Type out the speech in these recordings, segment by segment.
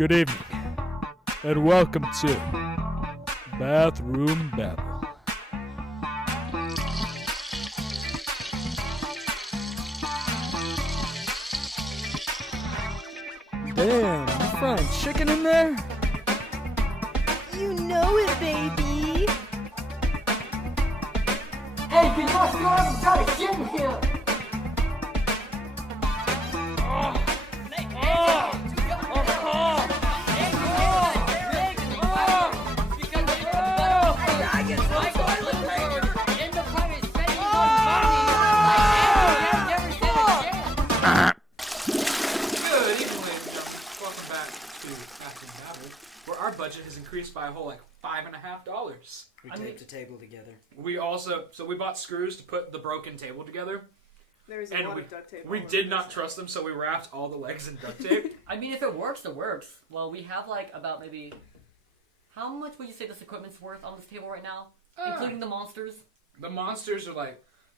Good evening, and welcome to Bathroom Babble. Damn, you frying chicken in there? You know it, baby. Hey, can you guys go up and try to shit in here? Our budget has increased by a whole $5.50. We taped a table together. We bought screws to put the broken table together. There's a lot of duct tape. We did not trust them, so we wrapped all the legs in duct tape. I mean, if it works, it works. Well, we have about maybe... How much would you say this equipment's worth on this table right now? Including the monsters? The monsters are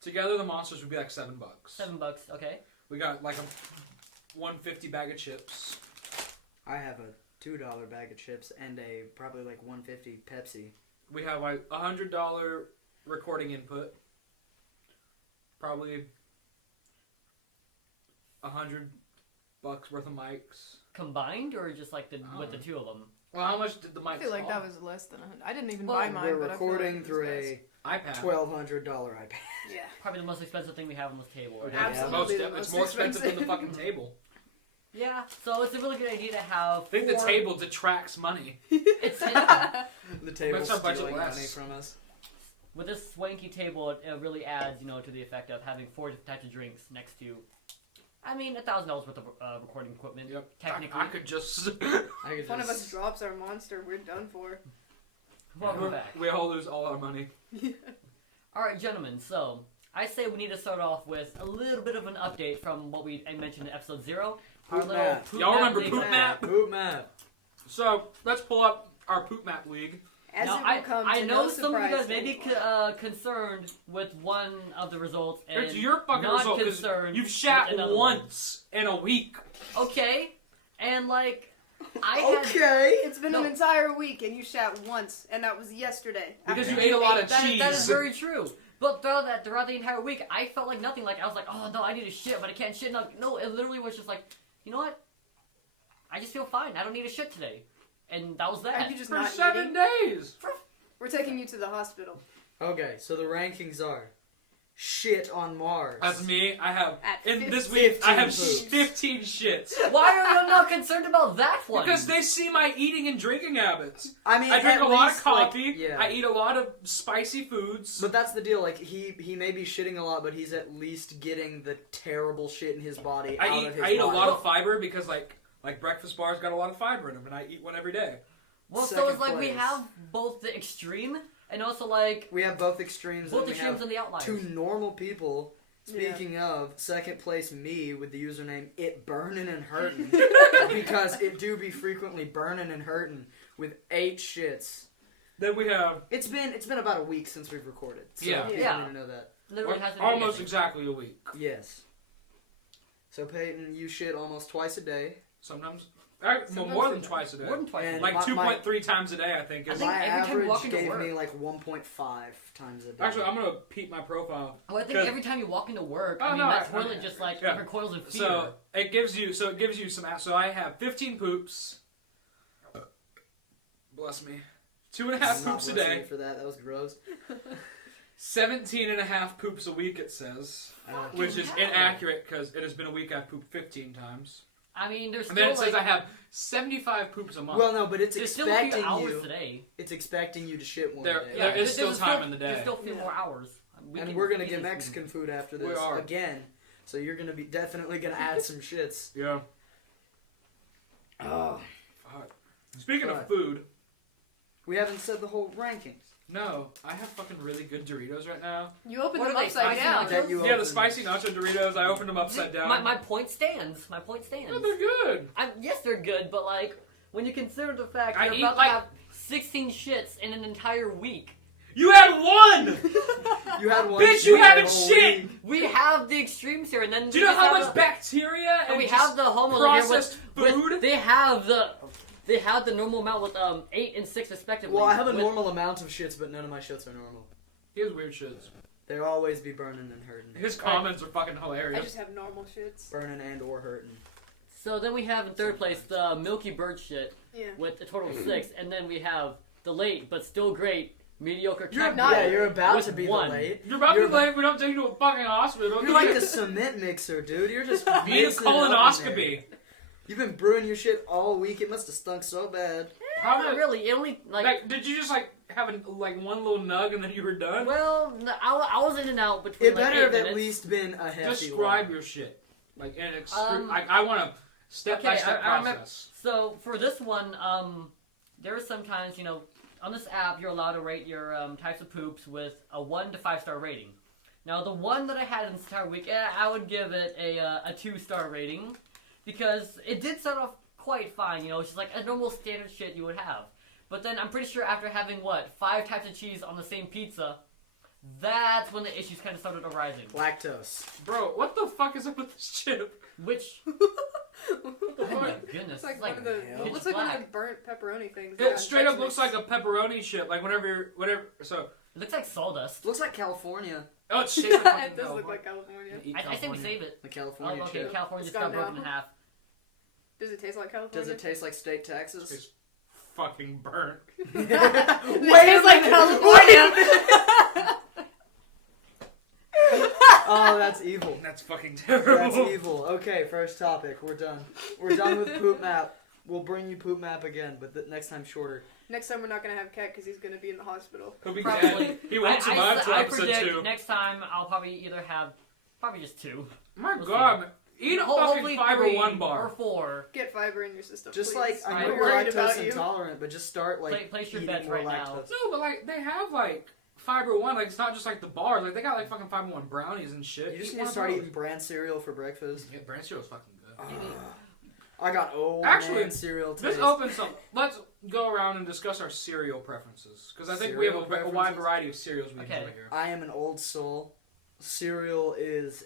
together the monsters would be $7. $7, okay. We got a $1.50 bag of chips. I have a $2 bag of chips and a probably $1.50 Pepsi. We have $100 recording input. Probably $100 worth of mics. Combined or just with the two of them? Well, how much did the mics I feel like cost? that was less than I didn't even buy mine, We're but recording I feel through like a iPad. $1,200 iPad. Yeah. Probably the most expensive thing we have on this table. Right? Absolutely. It's more expensive than the fucking table. Yeah, so it's a really good idea to have. I think the table detracts money. It's The table Makes our budget stealing less. money from us. with this swanky table, it really adds, to the effect of having 4 different types of drinks next to. I mean, $1,000 worth of recording equipment. Yep. Technically, I could just. if one of us drops our monster, we're done for. Welcome back. We all lose all our money. All right, gentlemen. So I say we need to start off with a little bit of an update from what I mentioned in episode 0. Poop map. Y'all remember league. Poop Map? Poop map. So let's pull up our Poop Map League. As now, it will come I to know no some of you guys surprise may be to anyone. concerned with one of the results, and It's your fucking not result because concerned you've shat with another one. once in a week. Okay, and I Okay. It's been No. an entire week, and you shat once, and that was yesterday. Because you After ate a lot of that cheese. is very true. But throughout the entire week, I felt like nothing. I was like, oh no, I need to shit, but I can't shit. No, it literally was just like, you know what? I just feel fine. I don't need to shit today, and that was that. Are you just For not 7 eating? days. We're taking you to the hospital. Okay, so the rankings are shit on Mars. That's me. I have At in this 15 week I have poops. 15 shits. Why are you not concerned about that one? Because they see my eating and drinking habits. I mean, I drink at a lot of least, coffee. yeah. I eat a lot of spicy foods. But that's the deal. He may be shitting a lot, but he's at least getting the terrible shit in his body out of his I eat a body. lot of fiber because like breakfast bars got a lot of fiber in them, and I eat one every day. well, so second it's like we place. have both the extreme and also We have both extremes. both and we extremes have and the outliers. 2 normal people. Speaking of, second place me with the username It Burnin' and Hurtin'. Because it do be frequently burnin' and hurtin' with 8 shits. Then we have It's been about a week since we've recorded. So Yeah. people Yeah. need to know that. Literally hasn't been almost anything. exactly a week. Yes. So Peyton, you shit almost twice a day. Sometimes Sometimes more than sometimes. twice a day. More than twice. And a Like week. 2.3 times a day, I think. I Is think My every time you average walk into gave work- me 1.5 times a day. Actually, I'm gonna peep my profile. Well, I think Good. every time you walk into work, Oh, I mean, no, that I- toilet just yeah. recoils in fear. So it gives you some. So I have 15 poops. Bless me. 2.5 I'm not poops a listening day. for that. That was gross. 17.5 poops a week. It says, which is hell. inaccurate because it has been a week I've pooped 15 times. I mean, there's And still then it says like, I have 75 poops a month. Well, no, but it's there's still a few expecting hours you. today. It's expecting you to shit one There- day. there is there's still time in the day. There's still a few more hours. And we're gonna get easily- Mexican food after We this are. again. So you're gonna be definitely gonna add some shits. Yeah. Oh, Fuck. Speaking of Right. food, we haven't said the whole rankings. no, I have fucking really good Doritos right now. You opened What them are they, upside spicy down. nachos? That you Yeah, the opened. spicy nacho Doritos. I opened them upside down. My point stands. My point stands. No, they're good. Yes, they're good, but when you consider the fact I you're eat, about like- to have 16 shits in an entire week, You had one. You had one. Bitch, you shit haven't the whole shit! week. we have the extremes here, and then Do you know we how just much have bacteria and and we just have the homo here processed with food? they have the they had the normal amount with 8 and 6 respectively. Well, I have a with- normal amount of shits, but none of my shits are normal. He has weird shits. They'll always be burning and hurting. His comments are fucking I hilarious. just have normal shits. Burning and or hurting. So then we have in third place the Milky Bird shit Yeah. with a total of 6, and then we have the late but still great mediocre You're cat. not- yeah, you're about with to be 1. the late. You're about to be late. We don't take you to a fucking hospital. You're like the cement mixer, dude. You're just Need a mixing it up in there. colonoscopy. You've been brewing your shit all week. It must have stunk so bad. How Not did, really. It only like, did you just like have one little nug and then you were done? well, no, I was in and out between It like better 8 have minutes. at least been a hefty Describe one. your shit. Like, and Um, I want a step-by-step I remember- process. So for this one, there are sometimes on this app you're allowed to rate your types of poops with a 1 to 5 star rating. Now the one that I had in this entire week, I would give it a 2-star rating because it did start off quite fine. It's just like a normal standard shit you would have. But then I'm pretty sure after having 5 types of cheese on the same pizza, that's when the issues kind of started arising. Lactose. Bro, what the fuck is up with this chip? Which, What the oh my fuck? goodness, It's like it's one of the. hell. It looks like one of the burnt pepperoni things. It straight up looks like a pepperoni chip. Like whatever. So, It looks like sawdust. Looks like California. oh, it's shaped like fucking It does look California. like California. Eat I say we California. save it. The Oh, California okay, chip. California It's just got gone broken now. in half. Does it taste like California? Does it taste like state taxes? It's fucking burnt. Wait It tastes like California. Oh, that's evil. That's fucking terrible. That's evil. Okay, first topic. We're done. We're done with Poop Map. We'll bring you Poop Map again, but next time shorter. Next time we're not gonna have Cat because he's gonna be in the hospital. He'll be Probably. dead. He won't survive to I episode predict 2. next time I'll probably either have just 2. My We'll God, eat a Hopefully fucking Fiber 3 One or bar. 4. Get fiber in your system. Just please. like I know I'm you're worried lactose about you. intolerant, but just start like Place your eating bets more right now. lactose. No, but like they have like Fiber One. Like it's not just like the bars. Like they got like fucking Fiber One brownies and shit. You just Eat need one to of start those. eating bran cereal for breakfast. Yeah, brand cereal's fucking good. I got old Actually, man cereal taste. This opens some. Let's go around and discuss our cereal preferences because I think we have Cereal a wide preferences? variety of cereals we Okay. enjoy here. I am an old soul. Cereal is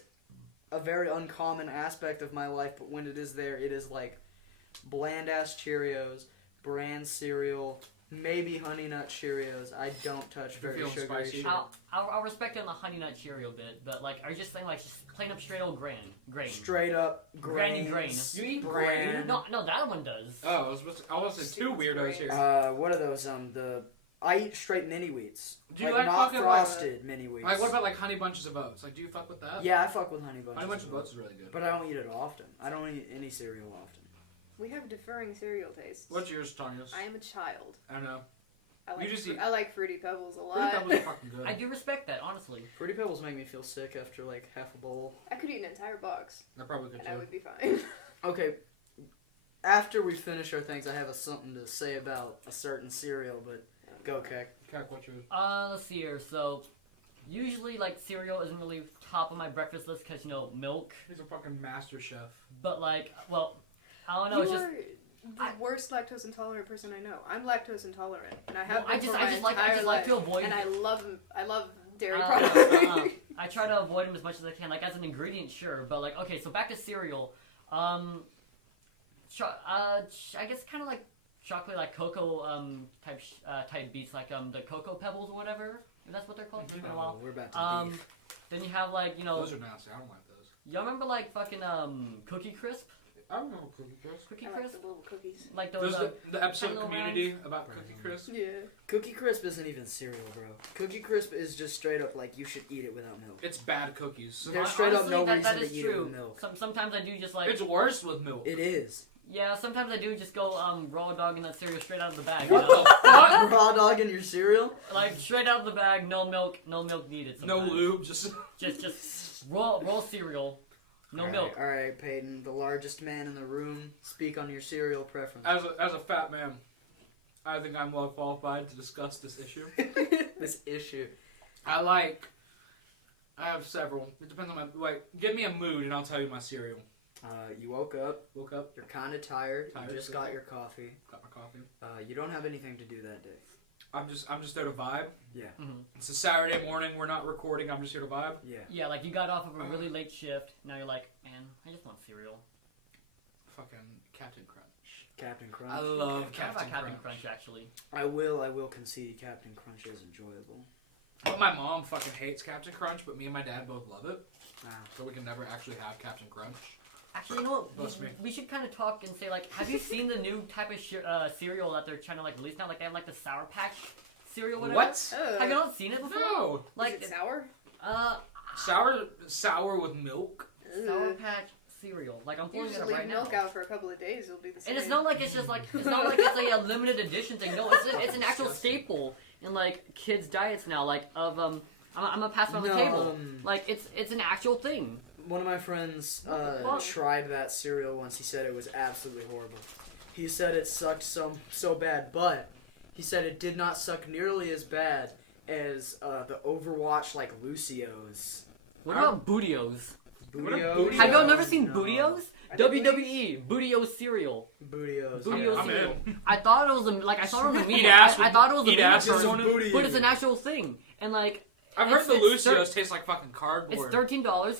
a very uncommon aspect of my life, but when it is there, it is like bland ass Cheerios, bran cereal, maybe Honey Nut Cheerios. I don't touch If you're very feeling sugary spicy. shit. I'll respect it on the Honey Nut Cheerio bit, but like, are you just saying like just plain up straight old grain? Straight up Granny grains, grain. You eat bran. grain? No, that one does. Oh, I was say two weirdos here. What are those? I eat straight mini wheats. Do you like like not fucking, frosted mini wheats. Like what about like Honey Bunches of Oats? Like do you fuck with that? Yeah, I fuck with honey bunches. Honey Bunches of of Oats. Oats is really good. But I don't eat it often. I don't eat any cereal often. We have differing cereal tastes. What's yours, Tanya? I am a child. I don't know. I like, You just eat- I like Fruity Pebbles a Fruity lot. Pebbles are fucking good. I do respect that, honestly. Fruity Pebbles make me feel sick after like half a bowl. I could eat an entire box I probably could and I too. would be fine. Okay, after we finish our things, I have something to say about a certain cereal, but go, Keck. Cack, what's yours? Let's see here. So, usually like cereal isn't really top of my breakfast list because milk. He's a fucking master chef. But like, well, I don't know. You It's just are the worst lactose intolerant person I know. I'm lactose intolerant, and I have I been just for I my just like entire life. to avoid. And I love dairy Uh, products. I try to avoid them as much as I can. Like as an ingredient, sure, but like okay. So back to cereal. I guess kind of like chocolate, like cocoa type beats, like the cocoa pebbles or whatever. If that's what they're called. It's been a while. We're about to beef. Then you have like Those are nasty. I don't like those. y'all remember like fucking Cookie Crisp? I don't know Cookie Crisp. Cookie I like Crisp? the little cookies. Like those. There's the episode little of Community about Cookie Crisp. Yeah. Cookie Crisp isn't even cereal, bro. Cookie Crisp is just straight up like you should eat it without milk. It's bad cookies. There's straight up no that reason to is eat true. it with milk. Sometimes I do just like It's worse with milk. It is. yeah. Sometimes I do just go raw dog in that cereal straight out of the bag. What You know? the fuck? Raw dog in your cereal? Like straight out of the bag, no milk needed. No Sometimes. lube, just Just raw cereal, no milk. All right, Peyton, the largest man in the room. Speak on your cereal preference. as a fat man. I think I'm well qualified to discuss this issue. This issue. I have several. It depends on my give me a mood and I'll tell you my cereal. You woke up. Woke up, You're kind of tired. Tired, You just yeah. got your coffee. got my coffee. You don't have anything to do that day. I'm just there to vibe. Yeah. It's a Saturday morning. We're not recording. I'm just here to vibe. Yeah. Yeah, like you got off of a really late shift. Now you're like, man, I just want cereal. Fucking Captain Crunch. Captain Crunch. I love What Captain about Captain Crunch. Crunch actually? I will concede Captain Crunch is enjoyable. But my mom fucking hates Captain Crunch, but me and my dad both love it. Wow. So we can never actually have Captain Crunch. Actually, you know what? Bless me. We should kind of talk and say, like, have you seen the new type of cereal that they're trying to, like, release now? Like, they have, like, the Sour Patch cereal, whatever. What? Have you not seen it before? No. Like, Is it sour? Sour with milk. Sour Patch cereal. Like, I'm You pulling it just up leave right now. milk out for a couple of days, it'll be the same. And it's not like it's just like it's not like it's a limited edition thing. No, it's an actual staple in like kids' diets now. Like of I'm gonna pass it on the table. Like it's an actual thing. One of my friends fuck? tried that cereal once. He said it was absolutely horrible. He said it sucked so bad, but he said it did not suck nearly as bad as the Overwatch like Lucio's. What about Bootios? Bootios? Have y'all never seen No. Bootios? Are they WWE Bootios cereal. Bootios. Bootios I'm cereal. in. I thought it was I thought it was a meme. Eat ass I thought it was a eat meme, ass at with first, someone Booty. but it's an actual thing. And like I've heard It's- the it's Lucios taste like fucking it's cardboard. $13.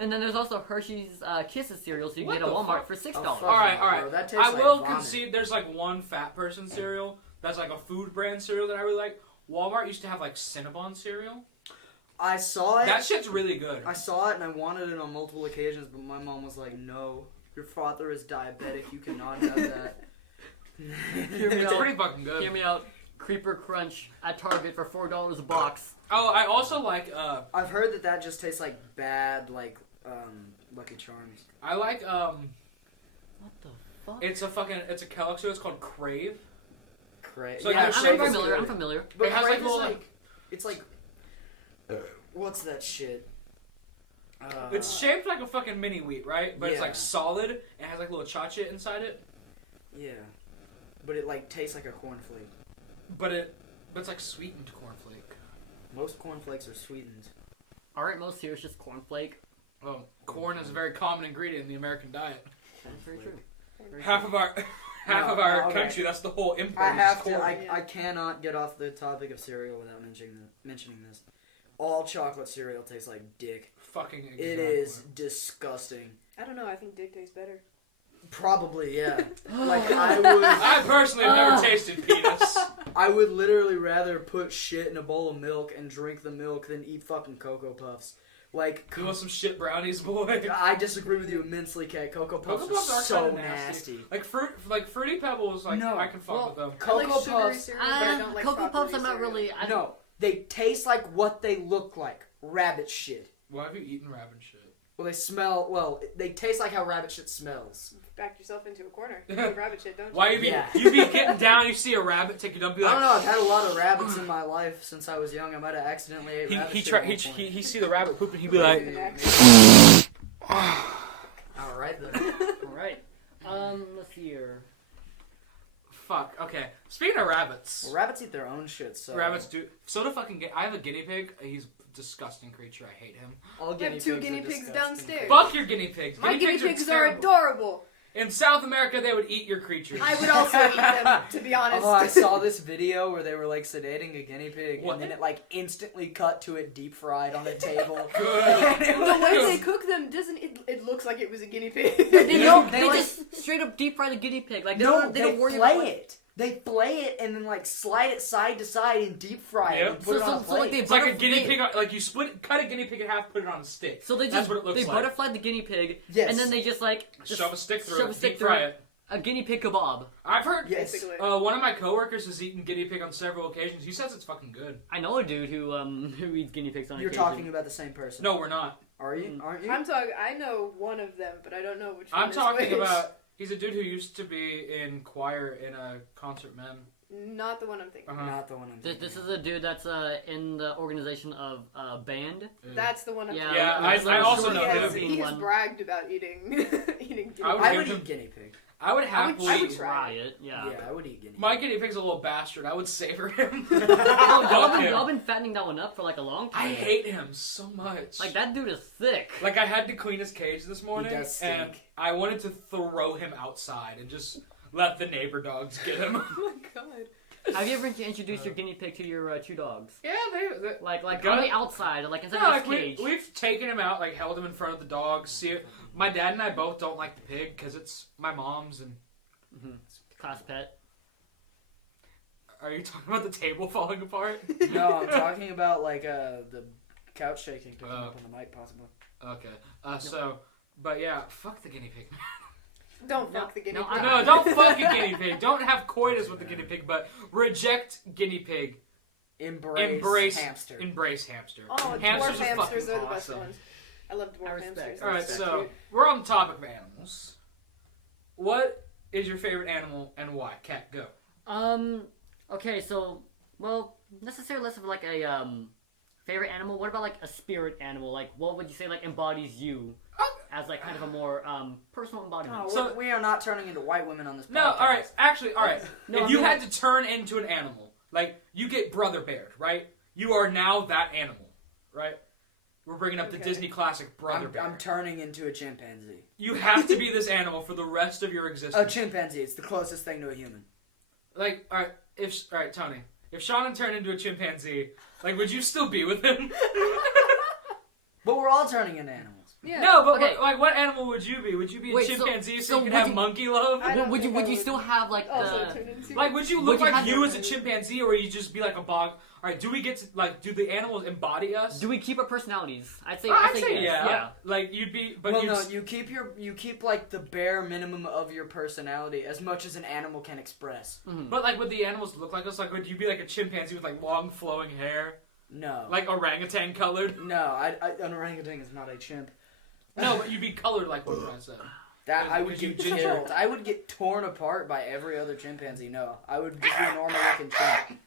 And then there's also Hershey's Kisses cereal, so you can What get at the Walmart fuck? for $6. Oh, fuck. Alright, Bro, alright. that tastes I like will vomit. concede there's like one fat person cereal that's like a food brand cereal that I really like. Walmart used to have like Cinnabon cereal. I saw it. That shit's really good. I saw it and I wanted it on multiple occasions, but my mom was like, "No, your father is diabetic. You cannot have that." Hear me It's out. pretty fucking Hear good. me out. Creeper Crunch at Target for $4 a box. Oh, I also like I've heard that just tastes like bad, like Lucky Charms. I like What the fuck? it's a Kellogg cereal. It's called Crave. Crazy. So, like, yeah, their I'm shape is familiar. good. I'm familiar. But It has, Crave like, is little, like, it's like, what's that shit? It's shaped like a fucking mini wheat, right? But it's Yeah. like solid and it has like little chacha inside it. Yeah, but it like tastes like a cornflake. But it's like sweetened cornflake. Most cornflakes are sweetened. Aren't most cereals just cornflake? Well, corn is a very common ingredient in the American diet. That's very true. Very Half true. of our No, our okay. country, that's the whole import. I is have corn. to. I cannot get off the topic of cereal without mentioning this. All chocolate cereal tastes like dick. Fucking exactly. It is disgusting. I don't know, I think dick tastes better. Probably, yeah. like I personally have never tasted penis. I would literally rather put shit in a bowl of milk and drink the milk than eat fucking Cocoa Puffs. Like, You want some shit brownies, boy? I disagree with you immensely, Kat. Cocoa Puffs, Cocoa Puffs are are so kinda nasty. Like Fruity Pebbles, like No. I can fuck with them. I like Cocoa sugary Puffs, cereal, but I don't like Cocoa chocolatey Puffs, I'm not cereal. really. no, they taste like what they look like. Rabbit shit. Why have you eaten rabbit shit? Well, they taste like how rabbit shit smells. Backed yourself into a corner. You eat rabbit shit, don't you? Why you be Yeah. you be getting down, you see a rabbit, take it up, be I like, don't know, I've had a lot of rabbits in my life since I was young. I might have accidentally ate rabbit he shit try at one point. he see the rabbit poop and he'd be Like, like, Alright then. Alright. Let's see here. fuck. Okay, speaking of rabbits, Well, rabbits eat their own shit, so... rabbits do. So do fucking. I have a guinea pig. He's a disgusting creature. I hate him. All I have two pigs are guinea pigs disgusting. downstairs. Fuck your guinea pigs. My guinea pigs are terrible. adorable. In South America, they would eat your creatures. I would also eat them, to be honest. Oh, I saw this video where they were like sedating a guinea pig, What? and then it like instantly cut to it deep fried on a table. Good. The way they cook them doesn't it looks like it was a guinea pig. They No, don't. they They like- just straight up deep fry the guinea pig. Like they No, don't. They they don't worry flay about. Like, it. They flay it and then like slide it side to side and deep fry it Yep. and put it on a So, plate. like they It's like a butterf- guinea they- pig. Like you cut a guinea pig in half, put it on a stick. So they That's just what it looks they like. butterfly the guinea pig, Yes. and then they just like Shove a stick through shove it. a stick Deep through fry it. it. A guinea pig kebab. I've heard. Yes. Basically. One of my coworkers has eaten guinea pig on several occasions. He says it's fucking good. I know a dude who eats guinea pigs on You're occasion. talking about the same person. No, we're not. Are you? Aren't you? I know one of them, but I don't know which one I'm is talking which. about. He's a dude who used to be in choir in a concert men. Not the one I'm thinking. Uh-huh. Not the one I'm This, thinking this of. is a dude that's in the organization of band. That's the one I'm Yeah, thinking. Yeah, of. I also know He has, him. he has One. bragged about eating eating guinea I would I pig. would give him- eat guinea pig. I would happily. I would eat- try. it. Yeah. Yeah, I would eat guinea pig. My guinea pig's a little bastard. I would savor him. Oh, Fuck him. y'all been fattening that one up for like a long time. I hate him so much. Like that dude is thick. Like I had to clean his cage this morning, does stink. and I wanted to throw him outside and just let the neighbor dogs get him. Oh my god. Have you ever introduced your guinea pig to your two dogs? Yeah, they Like Got on it. the outside, like inside no, of like his cage. we've taken him out, like held him in front of the dogs. See, my dad and I both don't like the pig because it's my mom's, and Class pet. Are you talking about the table falling apart? No, I'm talking about like the couch shaking picking up on the mic, possibly. Okay. But yeah, fuck the guinea pig. Don't fuck the guinea pig. No, don't fuck a guinea pig. Don't have coitus with the guinea pig, but reject guinea pig. Embrace hamster. Embrace hamster. Oh, Hamsters dwarf are hamsters fucking are the best awesome. ones. I love dwarf I respect. hamsters. All right, They're so cute. we're on the topic of animals. What is your favorite animal and why? Cat, go. Okay, so, well, necessarily less of like a, favorite animal. What about like a spirit animal? Like, what would you say like embodies you as like kind of a more, personal embodiment? Oh, So- we are not turning into white women on this podcast. No, all right. Actually, all right. No, if I you mean- had to turn into an animal, like you get brother bared, right? You are now that animal, right? We're bringing up the Okay. Disney classic brother bear. I'm turning into a chimpanzee. You have to be this animal for the rest of your existence. A chimpanzee. It's the closest thing to a human. Like, all right, Tony. If Sean turned into a chimpanzee, like, would you still be with him? But we're all turning into animals. Yeah. No, but Okay. what animal would you be? Would you be a Wait, so- chimpanzee so, so you could would have you- monkey love? I don't Would you think would I you would still have like also the turn into Like, would you Would look you like have you your- as a chimpanzee, or you just be like a bog? All right, do we get to, like, do the animals embody us? do we keep our personalities? I'd say I'd say yes. yeah. Like, you'd be, but well, you'd no, you keep like the bare minimum of your personality as much as an animal can express. Mhm. But like, would the animals look like us? Like, would you be like a chimpanzee with like long flowing hair, No. like orangutan colored? No, an orangutan is not a chimp. No, but you'd be colored like what I said. That I Would would you get ginger? killed. I would get torn apart by every other chimpanzee. No, I would just be a normal looking chimp.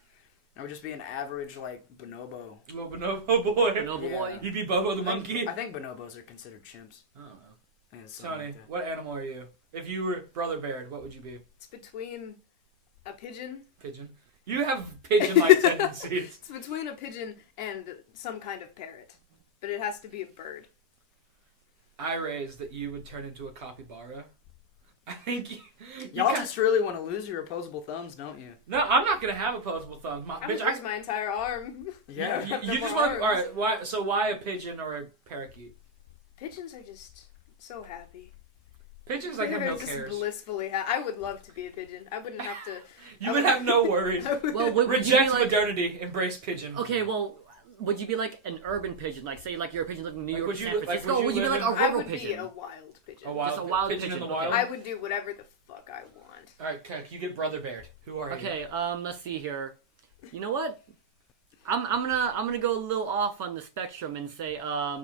I would just be an average like bonobo. Little bonobo boy. Bonobo Yeah. boy. You'd be Bobo the monkey. I think bonobos are considered chimps. I don't know. I think it's something Tony, like that. what animal are you? If you were brother bared, what would you be? It's between a pigeon. Pigeon. You have pigeon-like tendencies. It's between a pigeon and some kind of parrot, but it has to be a bird. I raised that you would turn into a capybara. I think you Y'all got- just really want to lose your opposable thumbs, don't you? No, I'm not gonna have opposable thumbs. I Bitch, would lose my entire arm. Yeah. You just want. All right. Why? So why a pigeon or a parakeet? Pigeons are just so happy. Pigeons like have They're no just cares. blissfully happy. I would love to be a pigeon. I wouldn't have to. You would have no worries. Well, would you Reject be like modernity. Embrace pigeon. okay? Well, would you be like an urban pigeon? Like say like you're a pigeon living in New Like, York, would you San li- like, Francisco. would or would you you be live like a I rural would be pigeon? a wild pigeon. A wild, Just a wild pigeon in the pigeon, wild. okay. I would do whatever the fuck I want. All right, okay, you get brother bared. Who are you? Okay, let's see here. You know what? I'm gonna go a little off on the spectrum and say I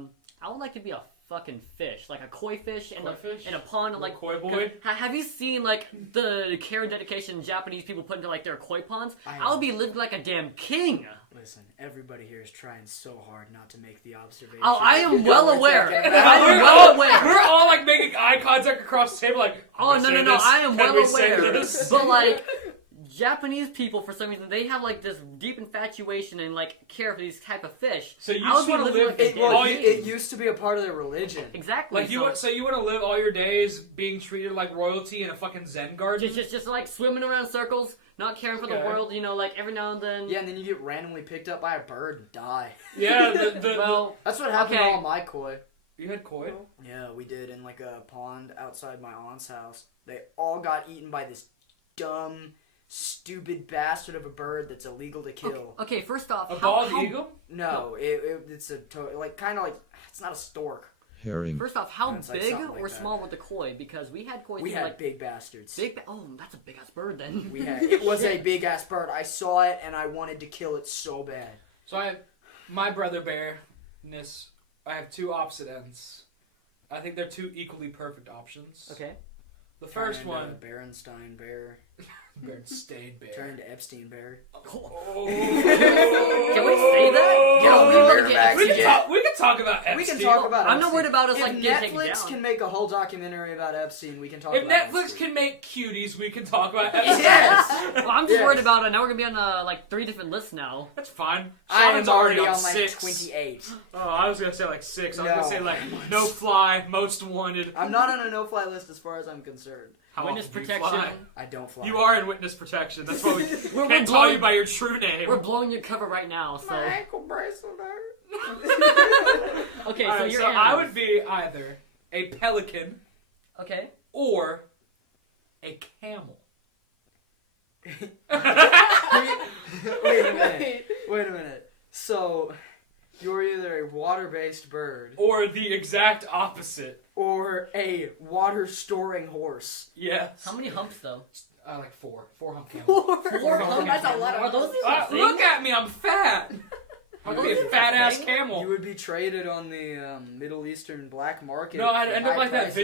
would like to be a fucking fish, like a koi fish in Koi fish? a pond, Little like koi boy? Have you seen like the care and dedication Japanese people put into like their koi ponds? I would be living like a damn king. Listen, everybody here is trying so hard not to make the observation. Oh, I am well We're aware. thinking I about- am well aware. We're all like making eye contact across the table, like. Oh "Can we no, say this? I am Can well we say aware. this?" But like Japanese people, for some reason, they have like this deep infatuation and like care for these type of fish. So you I would just be want to living live. like a It, damn well, all king. you- it used to be a part of their religion. Exactly. Like you so, want, so you want to live all your days being treated like royalty in a fucking Zen garden? just like swimming around circles, not caring for the Okay. world. You know, like every now and then. Yeah, and then you get randomly picked up by a bird and die. Yeah, Well, That's what happened Okay. to all my koi. you had koi. Yeah, we did in like a pond outside my aunt's house. They all got eaten by this dumb, stupid bastard of a bird that's illegal to kill. okay. First off, A how, bald how- eagle? No, it's a like kind of like it's not a stork. Herring. First off, how It's like big something like or that. small were the koi? Because we had koi. We that had were, like big bastards. big. Oh, that's a big ass bird then. We had it was a big ass bird. I saw it and I wanted to kill it so bad. So I have my brother bearness. I have two opposite ends. I think they're two equally perfect options. Okay. The first Turned one, into Berenstein bear. Bernstein bear. Turned to Epstein bear. Oh. Can we say that? Yeah, we really better get- back We can again. talk. We can talk about Epstein. We can talk about. I'm not Epstein. worried about us If like getting taken Netflix down. can make a whole documentary about Epstein, we can talk If about Netflix Epstein. can make cuties, we can talk about Epstein. Yes! Well, I'm just Yes. worried about it. Now we're gonna be on like 3 different lists now. That's fine. I am Shannon's already on on like 6. 28. Oh, I was gonna say like 6. I was No. gonna say like no fly, most wanted. I'm not on a no-fly list as far as I'm concerned. How Witness often do you protection. fly? I don't fly. You are in witness protection. That's why we We're can't call blowing- you by your true name. We're blowing your cover right now. So ankle bracelet hurt. okay, so Alright, you're so I animals. would be either a pelican Okay. or a camel. Wait a minute. Wait. Wait a minute. So, you're either a water-based bird Or the exact opposite. or a water-storing horse. Yes. How many humps though? Like 4 hump camel. Four humps. That's a lot of Are those humps. even a thing? Look at me, I'm fat. I'm gonna be a Those fat even a ass thing? camel. You would be traded on the Middle Eastern black market. No, I'd for end up high like that prices.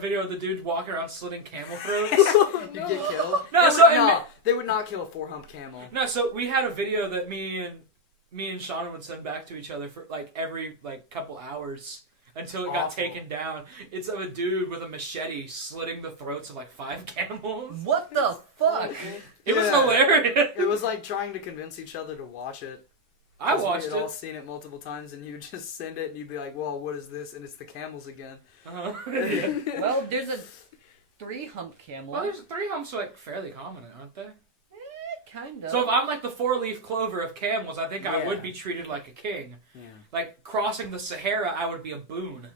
video of the dude walking around slitting camel throats. You'd get killed. No, they so would, in no, they would not kill a 4-hump camel. No, so we had a video that me and Shauna would send back to each other for like every like couple hours until it got Awful. taken down. It's of a dude with a machete slitting the throats of like 5 camels. What the fuck? It was Yeah. hilarious. It was like trying to convince each other to watch it. I 'Cause watched we had all it. seen it multiple times, and you would just send it, and you'd be like, "Well, what is this?" And it's the camels again. Yeah. Well, there's a 3-hump camel. Well, there's 3 humps are like fairly common, aren't they? Kind of. So if I'm like the 4-leaf clover of camels, I think I Yeah. would be treated like a king. Yeah. Like crossing the Sahara, I would be a boon.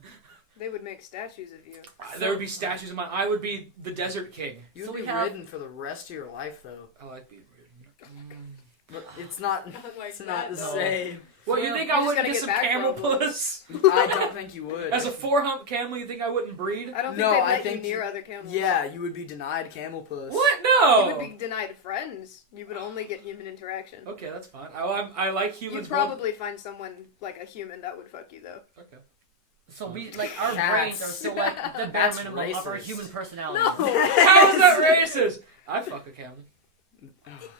They would make statues of you. There would be statues of mine. I would be the desert king. You'd So be we have- ridden for the rest of your life, though. I like being ridden. But it's not. Like It's not the that, though. same. What, you Well, think you I just wouldn't gotta get get some back camel problems. puss? I don't think you would. As a 4-hump camel, you think I wouldn't breed? I don't think No, they'd I let think you near you- other camels. Yeah, you would be denied camel puss. What? You No! would be denied friends. You would only get human interaction. Okay, that's fine. I like humans. You'd probably find someone like a human that would fuck you though. Okay. So we like our Cats. brains are still like the bare That's minimum of our racist. human personality. No, How is that racist? I fuck a camel.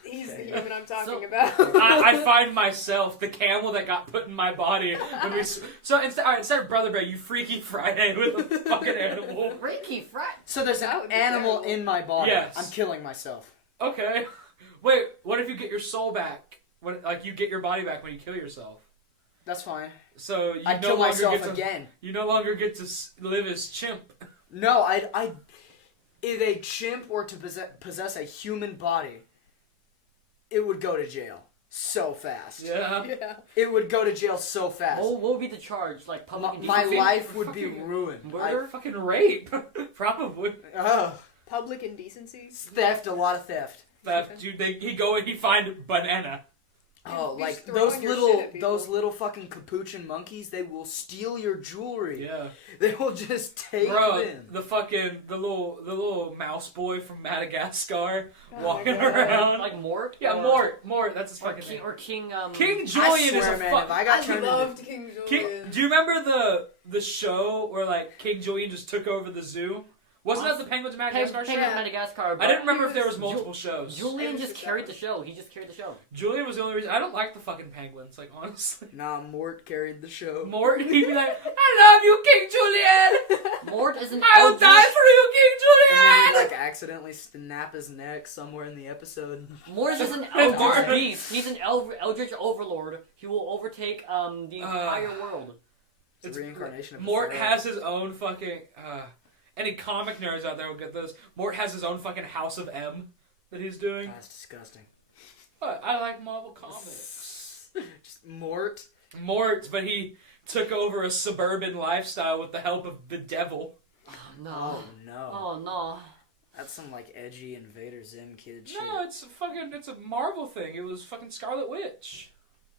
he's the Okay. human I'm talking So- about. I find myself the camel that got put in my body when we. So instead of Brother Bear, you Freaky Friday with a fucking animal. Freaky frat. So there's That an would be animal terrible. in my body. Yes. I'm killing myself. Okay. Wait, what if you get your soul back? When you get your body back when you kill yourself? That's fine. So you I'd no kill longer myself get to again. you no longer get to live as chimp. No, I. If a chimp were to possess a human body, it would go to jail so fast. Yeah. Yeah. It would go to jail so fast. What would be the charge? Like public My indecency? life would be Fucking ruined. Murder? Fucking rape, probably. Public indecency. Theft, a lot of theft. That dude, he'd find banana. Oh, You're like just throwing those your little, shit at people. those little fucking capuchin monkeys. They will steal your jewelry. Yeah, They will just take bro, it in. the little mouse boy from Madagascar Oh my walking God. around. Like Mort? Yeah, Or- Mort, that's his Or fucking King, name. or King, King I Julian is swear, a man, fuck. if I got I turned loved King Julian. Do you remember the show where like King Julian just took over the zoo? Wasn't that the Penguins of Madagascar show? Penguins of Madagascar. I but didn't remember He if there was- was multiple shows. Julian It was just just carried that the show. He just carried the show. Julian was the only reason. I don't like the fucking penguins. Like honestly, Nah, Mort carried the show. Mort he'd be like, "I love you, King Julian. Mort is an I will eldritch- die for you, King And then he'd Julian." like accidentally snap his neck somewhere in the episode. Mort is just an Mort. eldritch beast. He's an eldritch overlord. He will overtake the entire world. It's a reincarnation of Mort the has his own fucking. Any comic nerds out there will get this. Mort has his own fucking House of M that he's doing. That's disgusting. But I like Marvel Comics. Just Mort. Mort, but he took over a suburban lifestyle with the help of the devil. Oh, no. Oh no. Oh no. That's some like edgy Invader Zim kid shit. No, it's a Marvel thing. It was fucking Scarlet Witch.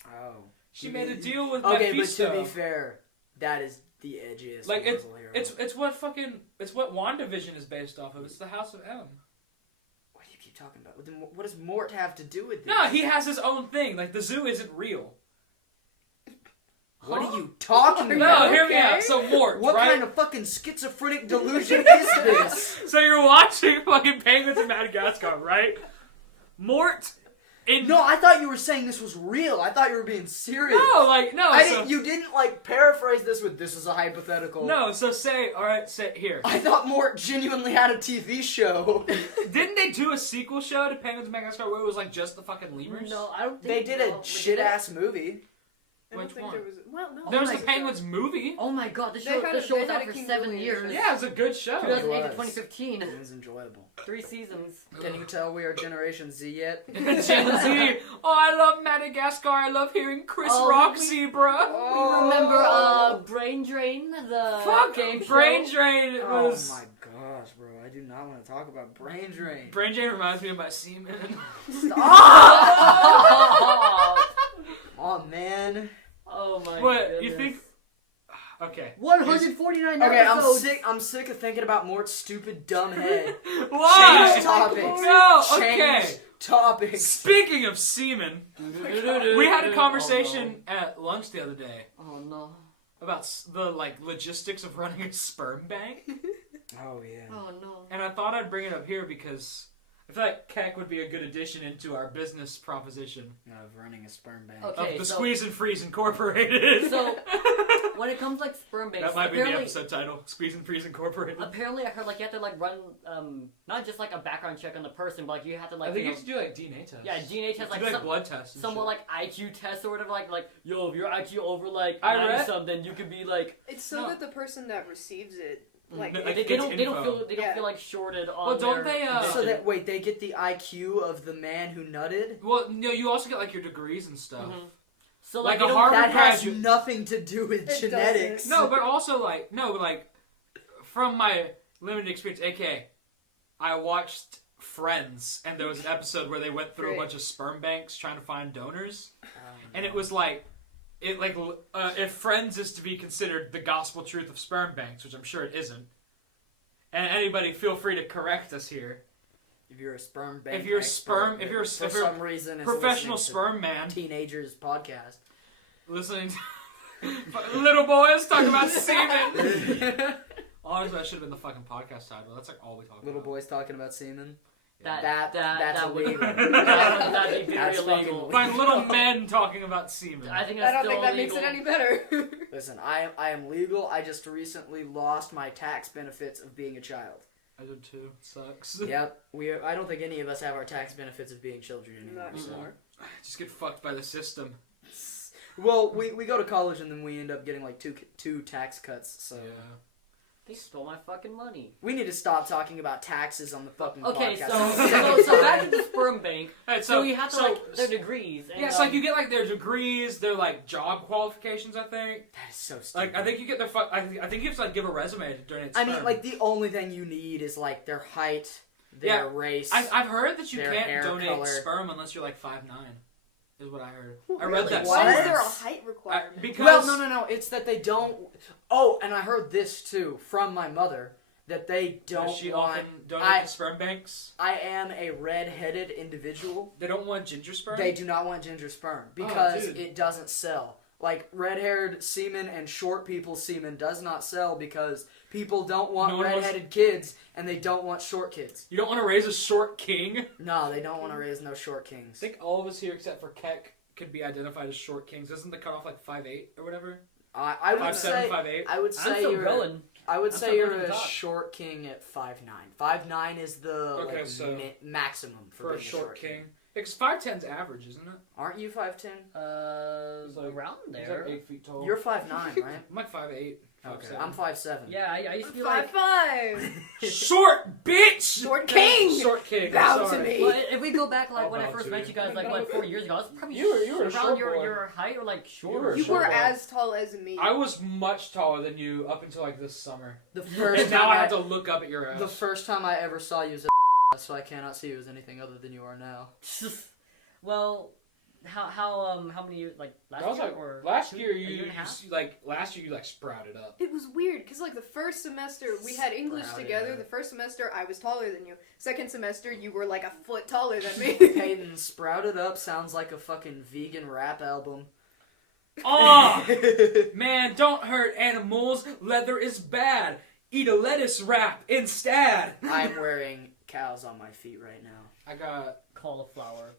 Oh. She made a deal with Okay, Mephisto. but to be fair, that is the edgiest Like Marvel hero. it's what WandaVision is based off of. It's the House of M. What do you keep talking about? Then what does Mort have to do with this? No, he has his own thing. Like the zoo isn't real. What Huh? are you talking No, about? No, hear me Okay. out. So Mort, What right? kind of fucking schizophrenic delusion is this? So you're watching fucking Penguins in Madagascar, right? Mort in No, I thought you were saying this was real. I thought you were being serious. no. You didn't like paraphrase this with "this is a hypothetical." No, so say here. I thought Mort genuinely had a TV show. Didn't they do a sequel show to Penguins in Madagascar where it was like just the fucking lemurs? No, I don't think They did a shit ass movie. I don't Which think one? there was. Well, no. There was my the Penguins movie. Oh my god, They the had a- show they was had out a for King 7 Julian years. show. Yeah, it's a good show. 2008 to It was. 2015. It was enjoyable. 3 seasons. Can you tell we are Generation Z yet? Gen Z. Oh, I love Madagascar. I love hearing Chris Oh, Roxy, bruh. You remember Brain Drain, the Fuck game show? Brain Drain. It Oh was. my god. gosh, bro, I do not want to talk about brain drain. Brain drain reminds me of my semen. Stop! Oh man. Oh my But goodness. you think? Okay. 149 Okay, episodes. I'm sick of thinking about Mort's stupid dumb head. Why? Change topics. No. Okay. Change topics. Speaking of semen, we had a conversation Oh, at lunch the other day no. Oh no. about the logistics of running a sperm bank, Oh yeah. Oh no. and I thought I'd bring it up here because I feel like Keck would be a good addition into our business proposition Of running a sperm bank. Okay. of the so- Squeeze and Freeze Incorporated. So, when it comes to, like, sperm banks, that might be the apparently, episode title: Squeeze and Freeze Incorporated. apparently I heard, like, you have to, like, run, not just, like, a background check on the person, but, like, you have to, like, I think you you know, have to do like DNA tests. yeah, DNA You tests, have like, to do, some, blood tests. And somewhat, shit. like, IQ tests or whatever, like, yo, if you're IQ over, like, I 90 read- something, you could be, like, It's so No. that the person that receives it, like, No, if- like, they gets don't info. Yeah. feel, like, shorted on Well, don't their they, So condition. that wait, they get the IQ of the man who nutted? Well, no, you also get like your degrees and stuff. Mhm. So, Like like, a they don't- Harvard That has graduate- nothing to do with It genetics. doesn't. No, but also like from my limited experience, aka I watched Friends, and there was an episode where they went through a Great. bunch of sperm banks trying to find donors, Um, and it was like, if Friends is to be considered the gospel truth of sperm banks, which I'm sure it isn't, and anybody feel free to correct us here. If you're a sperm bank, If you're a expert sperm- if that you're a- for if you're a some reason is Professional listening sperm man to teenagers podcast. listening to little boys talk about semen. Honestly, that should have been the fucking podcast title. That's like all we talk Little about. boys talking about semen. That that's would illegal. that'd be very That's fucking illegal. illegal. Find little men talking about semen. I think I that's don't still think that illegal. makes it any better. Listen, I am legal. I just recently lost my tax benefits of being a child. I did too. Sucks. Yep, I don't think any of us have our tax benefits of being children anymore. Not so. anymore. Just get fucked by the system. Well, we go to college and then we end up getting like two tax cuts. So Yeah. They stole my fucking money. we need to stop talking about taxes on the fucking Okay, podcast. so back to the sperm bank. Hey, So you have to like their degrees. And, yeah, it's like you get like their degrees, their like job qualifications. I think. That is so stupid. Like I think you get their. I think you have to like give a resume to donate. I Sperm. mean, like the only thing you need is like their height, their Yeah, race. I've heard that you their can't hair donate color. sperm unless you're like 5'9". Is what I heard. I Really? read that. What? Why is somewhere. there a height requirement? Because Well, no. It's that they don't. Oh, and I heard this too from my mother that they don't Does she want. often donate I- to sperm banks? I am a red-headed individual. They don't want ginger sperm. They do not want ginger sperm because dude. it doesn't sell. Like red-haired semen and short people's semen does not sell because people don't want No one wants- red-headed kids and they don't want short kids. You don't want to raise a short king. No, they don't want to raise no short kings. I think all of us here except for Keck could be identified as short kings. Isn't the cutoff like 5'8" or whatever? I would 5'7", say 5'8". I would I'm say still you're going. I would I'm say still you're going to a the top. short king at 5'9". 5'9" is the Okay, like, so maximum for For a being short king. Because 5'10's average, isn't it? Aren't you 5'10"? It's like- Around He's there. like 8 feet tall. You're 5'9", right? I'm like 5'8". Okay, I'm 5'7". Yeah, I used to be like. 5'5". Short bitch! Short king. Short king. Bow to sorry. me. Well, if we go back like I'll when I bow first to met you. you guys like what 4 years ago, I was probably You were a around short boy. your height or like You were shorter. a You short were boy. as tall as me. I was much taller than you up until like this summer. The first And now time I have to look up at your ass. the first time I ever saw you as a so I cannot see you as anything other than you are now. Well, how many years like last That was year like or last two- year a year and a half? last year you like sprouted up. It was weird because like the first semester we had English Sprouted together. up. The first semester I was taller than you. Second semester you were like a foot taller than me. Peyton, Sprouted Up sounds like a fucking vegan rap album. Oh man, don't hurt animals. Leather is bad. Eat a lettuce wrap instead. I'm wearing cows on my feet right now. I got. Cauliflower.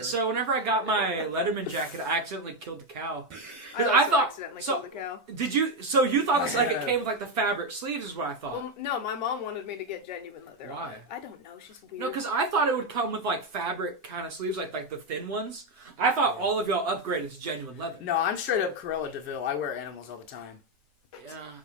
So whenever I got my Letterman jacket, I accidentally killed the cow. I, I also thought- accidentally so- killed the cow. Did you? So you thought this like it came with like the fabric sleeves is what I thought. Well, no, my mom wanted me to get genuine leather. Why? I don't know. She's weird. No, because I thought it would come with like fabric kind of sleeves, like the thin ones. I thought all of y'all upgraded to genuine leather. No, I'm straight up Cruella DeVille. I wear animals all the time.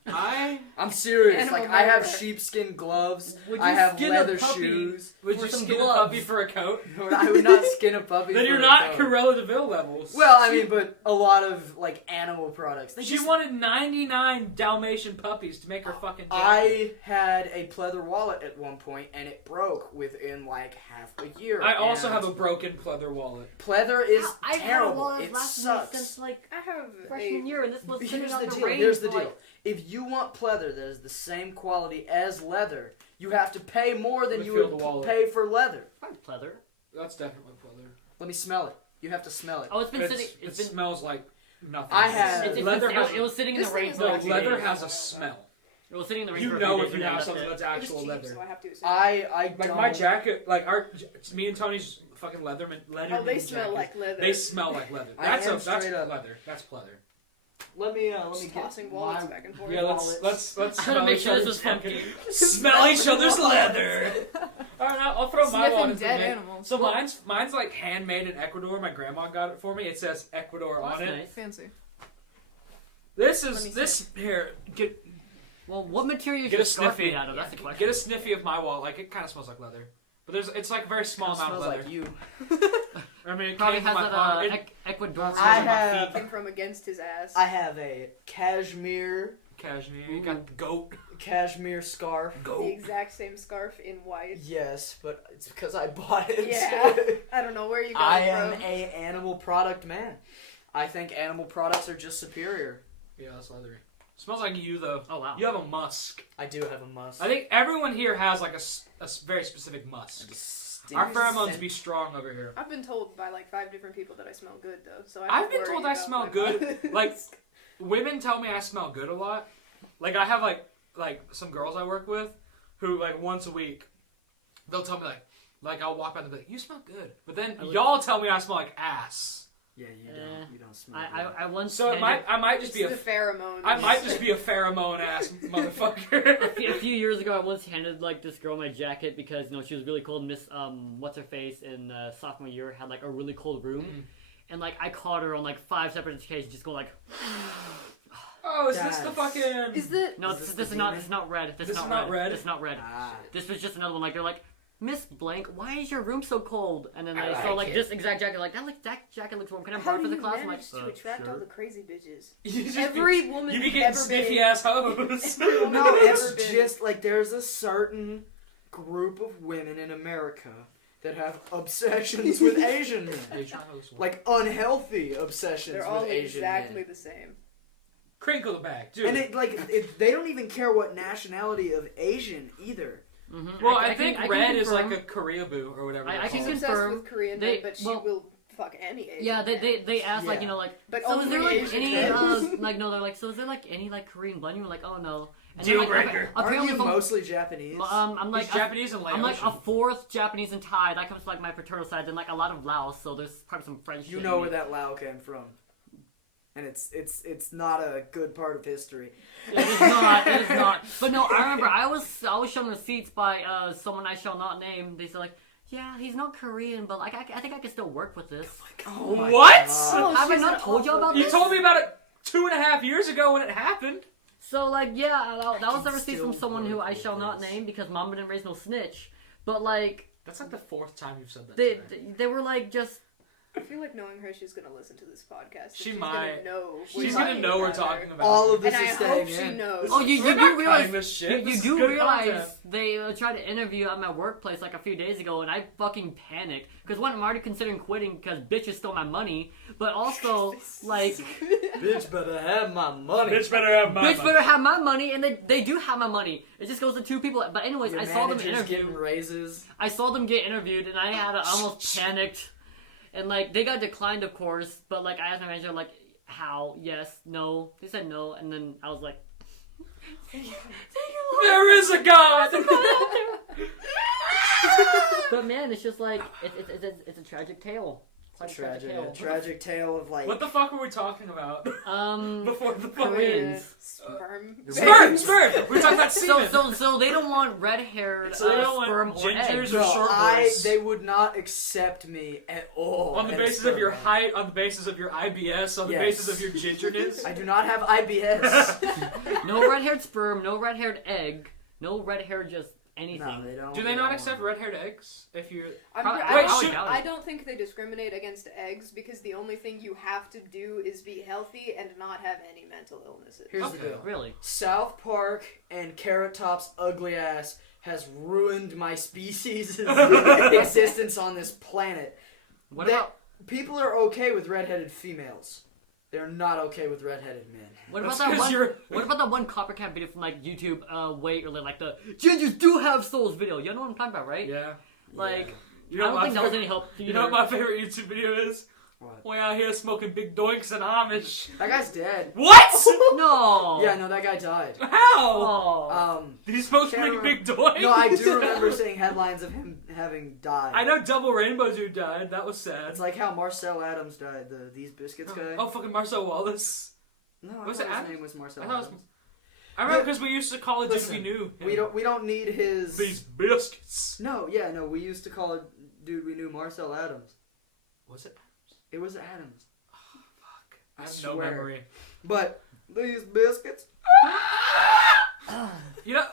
I'm serious. Animal Like, I have murderer. sheepskin gloves. Would I you have skin a leather puppy? shoes. Would For you some skin gloves. a puppy for a coat? I would not skin a puppy. Then for you're a not coat. Cruella de Vil levels. Well, I mean, but a lot of like animal products. They She just- wanted 99 Dalmatian puppies to make her fucking jacket. I had a pleather wallet at one point, and it broke within like half a year. I also and have a broken pleather wallet. pleather is I've had a terrible. wallet It last sucks. since like I have freshman a. year, and this was sitting Here's on the the deal. range Here's the for, deal. like, If you want pleather that is the same quality as leather, you have to pay more than Would you fill would Oh, the wallet. pay for leather. probably pleather. That's definitely pleather. Let me smell it. You have to smell it. Oh, it's been It's- sitting. it It's been. smells like nothing. I have- It's leather been, has it was sitting in This the thing range is for no a few leather days. has a smell. It was sitting in the range You for a few know days if you and have that's something it. that's It was actual cheap, leather. so I have to assume. I Like don't. my jacket, like me and Tony's fucking Leatherman. Oh, they smell like leather. They smell like leather. I That's am that's straight up. leather. That's pleather. Let me Just get tossing wallets my- back and forth. Yeah, let's I had to smell make each sure this other's was funky. fucking smell each other's leather. All right, I'll throw my Sniffing wallet into the dead mix. animals. So mine's like handmade in Ecuador. My grandma got it for me. It says Ecuador Oh, on that's it. nice. Fancy. This Let me is see. this here. Well, what material is Get your a scarf sniffy. made out of? That's the question. Get a sniffy of my wallet. Like it kind of smells like leather, but it's like a very small Kinda amount of smells leather. like you. I mean, it Probably came has from my that pocket. Ecuadorian. I on my have- Came from against his ass. I have a cashmere Cashmere. You got the goat. scarf. the exact same scarf in white. Yes, but it's because I bought it. Yeah. I don't know where you got I it am from. a animal product man. I think animal products are just superior. Yeah, that's leathery. Smells like you though. Oh wow. You have a musk. I do have a musk. I think everyone here has like a very specific musk. Our pheromones be strong over here. I've been told by like 5 different people that I smell good though, so I've been told I smell good. Like women tell me I smell good a lot. Like I have like some girls I work with who like once a week they'll tell me like I'll walk by and they'll be like, you smell good. But then y'all tell me I smell like ass. Yeah, you don't. You don't smell. I once. So I might just It's be the pheromones. I might just be a pheromone ass motherfucker. A few years ago, I once handed like this girl my jacket because she was really cold. Miss what's her face in sophomore year had like a really cold room, and like I caught her on like 5 separate occasions just go like. Oh, is this the That's- fucking? Is the No, Is this this is the not. demon? This is not red. This is not red? This is not red. Ah. This was just another one. Like they're like, Miss Blank, why is your room so cold? And then I I saw like like it. this exact jacket. Like that jacket looks warm. Can I how borrow do for the you class? I'm manage like, to attract sure. all the crazy bitches? You just Every woman you be who's getting ever sniffy been ass hoes. Every woman No, who's it's ever been. just like there's a certain group of women in America that have obsessions with Asian men. Like unhealthy obsessions They're all with Asian exactly men. the same. Crinkle the bag, dude. And they don't even care what nationality of Asian either. Mhm. well, I think can red is confirm- like a Korea boo or whatever. I they're can She's called. obsessed confirm with Korean they- men, but she well- will fuck any Asian Yeah, man. they asked like Yeah. like. But So is there only like Asian any men. like no? They're like, so is there like any like Korean blend? You were like, oh no. And Deal then, like, breaker. Aren't Apparently, you from- mostly Japanese? I'm like He's Japanese and I'm like Laotian. a fourth Japanese and Thai. That comes to like my paternal side, and like a lot of Laos. So there's probably some French. You shit know in where me. that Lao came from. And it's not a good part of history. It is not. It is not. But no, I remember I was shown receipts by someone I shall not name. They said like, yeah, he's not Korean, but like I think I can still work with this. Oh my What? God. Have I she's not an told you awful- about You this? told me about it 2.5 years ago when it happened. So like yeah, that was a can receipt from still someone who work I with shall not this. name because mom didn't raise no snitch. But like That's like the 4th time you've said that. they today. they were like just. I feel like knowing her, she's gonna listen to this podcast. She she's might. Gonna know. She's gonna know we're talking about. All of And this I is hope staying she in. knows. Oh, you We're do not realize cutting this shit. you This is do good realize content. they tried to interview at my workplace like a few days ago, and I fucking panicked because one, I'm already considering quitting because bitches stole my money, but also like Bitch better have my money. Bitch better have my bitch money. better have my money, and they do have my money. It just goes to 2 people. But anyways, Your I saw them manager's interview. getting raises. I saw them get interviewed, and I had almost panicked. And like they got declined, of course. But like I asked my manager, like, how? Yes, no. They said no, and then I was like, There is a God. but man, it's just like it's a tragic tale. Quite a tragic tale of like. What the fuck were we talking about? Before the fucking Koreans. Sperm. Sperm! We're talking about semen. So they don't want red-haired So they don't want sperm or gingers eggs. or No, short boys. they would not accept me at all. On the as basis of your sperm. height, on the basis of your IBS, on the Yes. basis of your gingerness. I do not have IBS. No red-haired sperm, no red-haired egg, no red-haired just anything. No, they don't. Do they not accept red-haired eggs? If you're Wait, shoot. I don't think they discriminate against eggs because the only thing you have to do is be healthy and not have any mental illnesses. Here's the deal. Really? South Park and Carrot Top's ugly ass has ruined my species' existence on this planet. What about People are okay with redheaded females. They're not okay with redheaded men. what about That's that 'cause one? you're- What about that one copycat video from like YouTube? Way earlier, like the gingers do have souls video. You know what I'm talking about, right? Yeah. Like You I know don't my think that was favorite- any help. To You know what my favorite YouTube video is? What? We out here smoking big doinks and Amish. That guy's dead. What? No. Yeah, no, that guy died. How? Oh. Did he smoke Can't big doinks? No, I do remember seeing headlines of him having died. I know Double Rainbow Dude died. That was sad. It's like how Marcel Adams died, the These Biscuits guy. Oh, fucking Marcel Wallace. No, I was thought it his Adams? name was Marcel I thought it was- Adams. I remember because we used to call it just Listen, we knew. him. We don't need his. These biscuits. No, yeah, no, we used to call it dude we knew Marcel Adams. Was it? It was Adams. Fuck. I I have swear. no memory. But these biscuits. You know,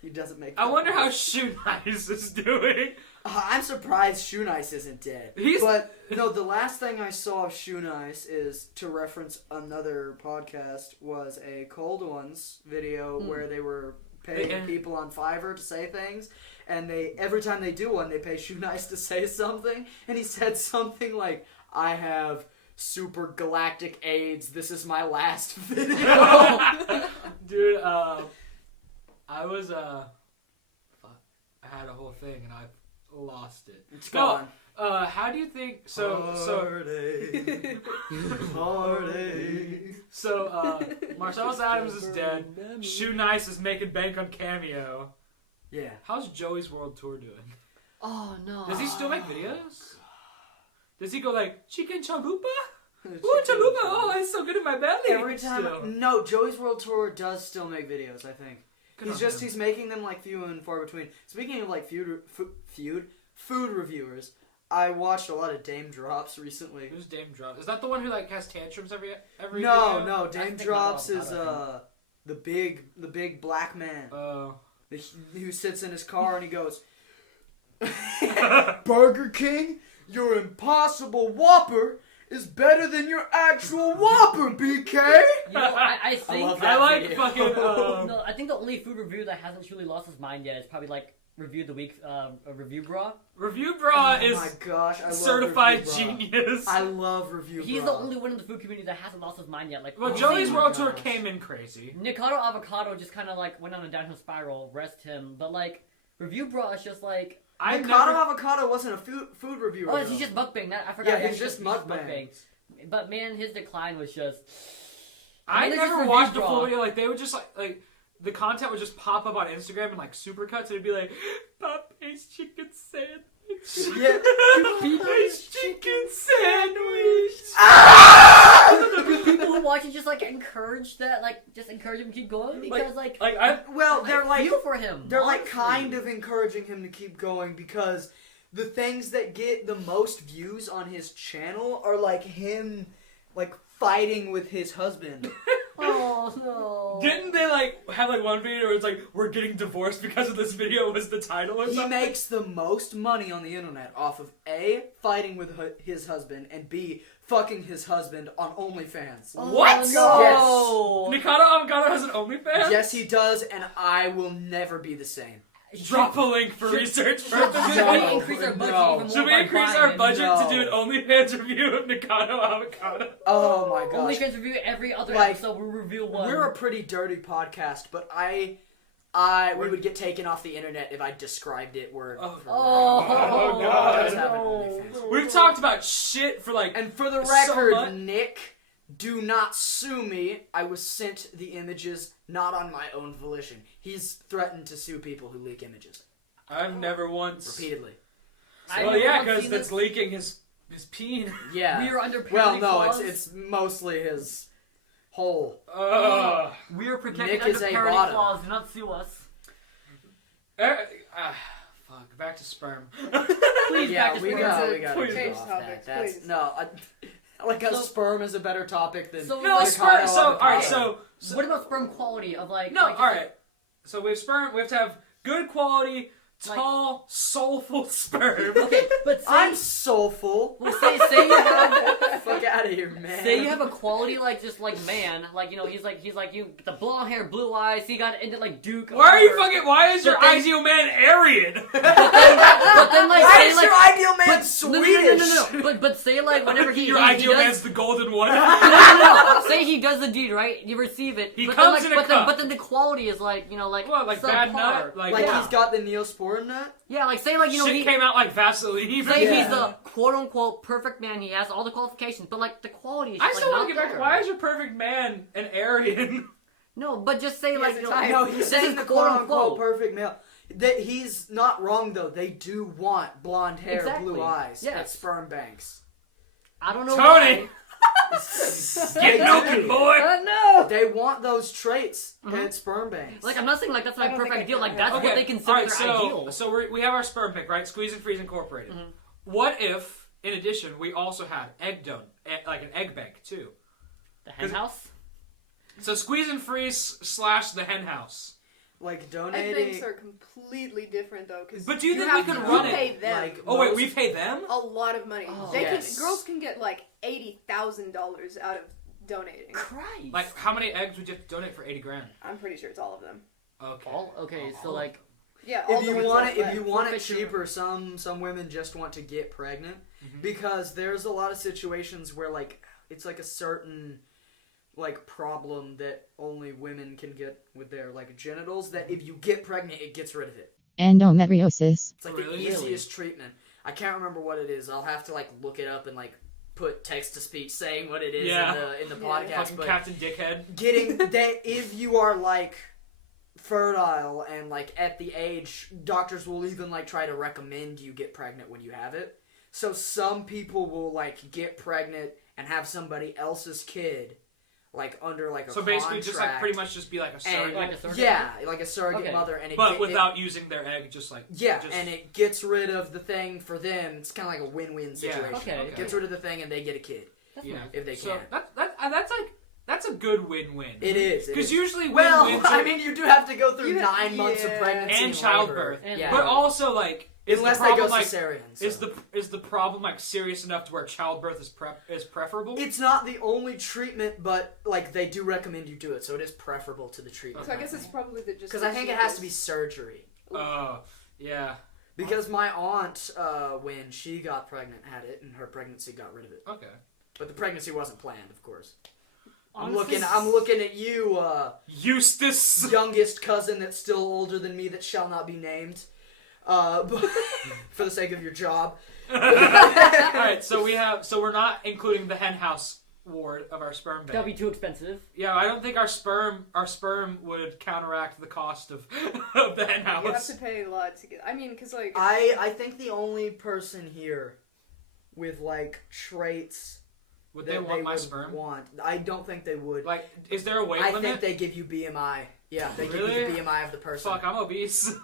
He doesn't make. I that wonder how noise. Shoe Nice is doing. I'm surprised Shoe Nice isn't dead. But no, the last thing I saw of Shoe Nice is, to reference another podcast, was a Cold Ones video where they were paying people on Fiverr to say things, and every time they do one, they pay Shoe Nice to say something, and he said something like, "I have super galactic AIDS. This is my last video." Dude, I was, fuck. I had a whole thing and I lost it. It's gone. How do you think, Heartache. Marcellus Adams is dead. Shoe Nice is making bank on Cameo. Yeah. How's Joey's World Tour doing? Oh no. Does he still make videos? Does he go like, chicken chalupa? Ooh, chalupa! Oh, it's so good in my belly! Every time. Still. No, Joey's World Tour does still make videos, I think. Good on him. He's making them like few and far between. Speaking of like food reviewers, I watched a lot of Dame Drops recently. Who's Dame Drops? Is that the one who like has tantrums every No, video? no, I Dame think Drops I know is about the big black man Oh. who sits in his car and he goes, "Burger King, your Impossible Whopper is better than your actual Whopper, BK." You know, I think love I that like video. fucking. no, I think the only food review that hasn't truly lost his mind yet is probably like Review of the Week, a Review Bra. Review Bra Oh is my gosh, I love certified Review Bra. genius. I love Review He's Bra. the only one in the food community that hasn't lost his mind yet. Like, Well, obviously, Joey's Oh my World Tour gosh. came in crazy. Nikado Avocado just kind of like went on a downhill spiral. Rest him, but like Review Bra is just like. Mikado Avocado wasn't a food reviewer. Oh, though. he's just mukbang. I forgot. Yeah, he's actually, just mukbang. But man, his decline was just. I mean, it's never just watched Review the full Bra. video. Like they would just like the content would just pop up on Instagram and like supercuts. And it'd be like Popeye's chicken sandwich. Yeah. Popeye's chicken sandwich. Because people who watch it just like encourage that, like just encourage him to keep going because like Well, they're I like feel for him. they're like honestly. kind of encouraging him to keep going because the things that get the most views on his channel are like him like fighting with his husband. Oh no! Didn't they like have like one video where it's like we're getting divorced because of this video was the title or He something? makes the most money on the internet off of A, fighting with his husband, and B, fucking his husband on OnlyFans. Oh, What? No. Mikado Avocado has an OnlyFans? Yes, he does, and I will never be the same. Drop a link for research purposes. Should No, we increase our budget no. even more Should we by increase buying our it? budget No. to do an OnlyFans review of Mikado Avocado? Oh my gosh. OnlyFans review every other Like, episode. We reveal one. We're a pretty dirty podcast, but we would get taken off the internet if I described it word for word. Oh, God. Just have an no. OnlyFans. We've talked about shit for like. And for the So record, much- Nick, do not sue me. I was sent the images not on my own volition. He's threatened to sue people who leak images I've never once. repeatedly. I Well, never yeah, once because seen that's this. leaking his His peen. Yeah. We are under Well, parity no, clause. it's mostly his hole. We are protected Nick under is a parity bottom. clause. Do not sue us. Fuck. Back to sperm. Please Yeah, back to we sperm. gotta Please. get Change off topics, that. That's please. no. Like a So- sperm is a better topic than So- No, Like sperm. So, avocado. alright, so. What about sperm quality of like? No, like, alright. So we have sperm. We have to have good quality, Like- tall, soulful sperm. Okay, but say, I'm soulful. well, say you have Fuck out of here, man. say you have a quality like just like man, like he's like you the blonde hair, blue eyes. He got into like Duke. or Why are you whatever. fucking? Why is your But then- ideal man Aryan? But then like Why say is like your ideal man but, Swedish? no. But say like whenever he your he ideal does, man's the golden one. no. Say he does the deed, right? You receive it. He but comes then, in like, a but cup. Then, but then the quality is like like What, like bad subpar. nut? Like yeah. he's got the Neosporin nut. Yeah, like say like Shit he came out like Vaseline. say Yeah. he's the quote unquote perfect man. He has all the qualifications, but like the quality is I just, still like, want to not get back. there. Why is your perfect man an Aryan? No, but just say like has you a know, type. No, this he's is saying the quote quote unquote unquote. perfect male. He's not wrong though. They do want blonde hair, Exactly. blue eyes Yes. at sperm banks. I don't know Tony! why. Get milking, boy! No. They want those traits Mhm. at sperm banks. Like I'm not saying like that's my I don't perfect think I ideal. can Like have that's that. what they consider alright, their so, ideal. So we have our sperm pick, right? Squeeze and Freeze Incorporated. Mhm. What if, in addition, we also had like an egg bank too? The hen house. So Squeeze and Freeze / the hen house. like Egg donating. banks are completely different though, because But do you think we can run it? pay them Like- Oh wait, Most- we pay them? a lot of money. Oh. Yes. Girls can get like $80,000 out of donating. Christ. Like, how many eggs would you have to donate for 80 grand? I'm pretty sure it's all of them. Okay. Okay, so All like Yeah, all If the you ones want that it, if left. you want it Forfeiture. cheaper, some women just want to get pregnant Mhm. because there's a lot of situations where like it's like a certain like problem that only women can get with their like genitals. That if you get pregnant, it gets rid of it. Endometriosis. It's like Really? the easiest treatment. I can't remember what it is. I'll have to like look it up and like put text to speech saying what it is Yeah. in the Yeah. podcast. Fucking But Captain Dickhead. getting that if you are like fertile and like at the age, doctors will even like try to recommend you get pregnant when you have it. So some people will like get pregnant and have somebody else's kid like under like a So basically, just like contract. pretty much just be like a and, surrogate. Like a surrogate? yeah, like a surrogate Okay. mother, and it But get- without using their egg, just like yeah, just- and it gets rid of the thing for them. It's kind of like a win-win Yeah, situation. okay. It gets rid of the thing, and they get a kid that's yeah, nice. if they so can. that's a good win-win. It is it Because is. usually Well, win-wins I are- mean, you do have to go through You have- 9 months of yeah. pregnancy and labor. childbirth, And yeah. but also like is unless the they problem go like cesarean. is so. the problem like serious enough to where childbirth is preferable? It's not the only treatment, but like they do recommend you do it, so it is preferable to the treatment. So I guess it's probably the just because I think it has to be surgery. Yeah. Because my aunt, when she got pregnant, had it, and her pregnancy got rid of it. Okay. But the pregnancy wasn't planned, of course. Honestly, I'm looking at you, Eustace. youngest cousin that's still older than me that shall not be named, for the sake of your job. All right, so we're not including the hen house ward of our sperm that'll bank. be too expensive. Yeah, I don't think our sperm would counteract the cost of of the hen You have house. to pay a lot to get. I mean, because like I think the only person here with like traits Would that they want my would sperm? want, I don't think they would. Like, is there a weight I limit? think they give you BMI. Yeah, they give Really? you the BMI of the person. Fuck, I'm obese.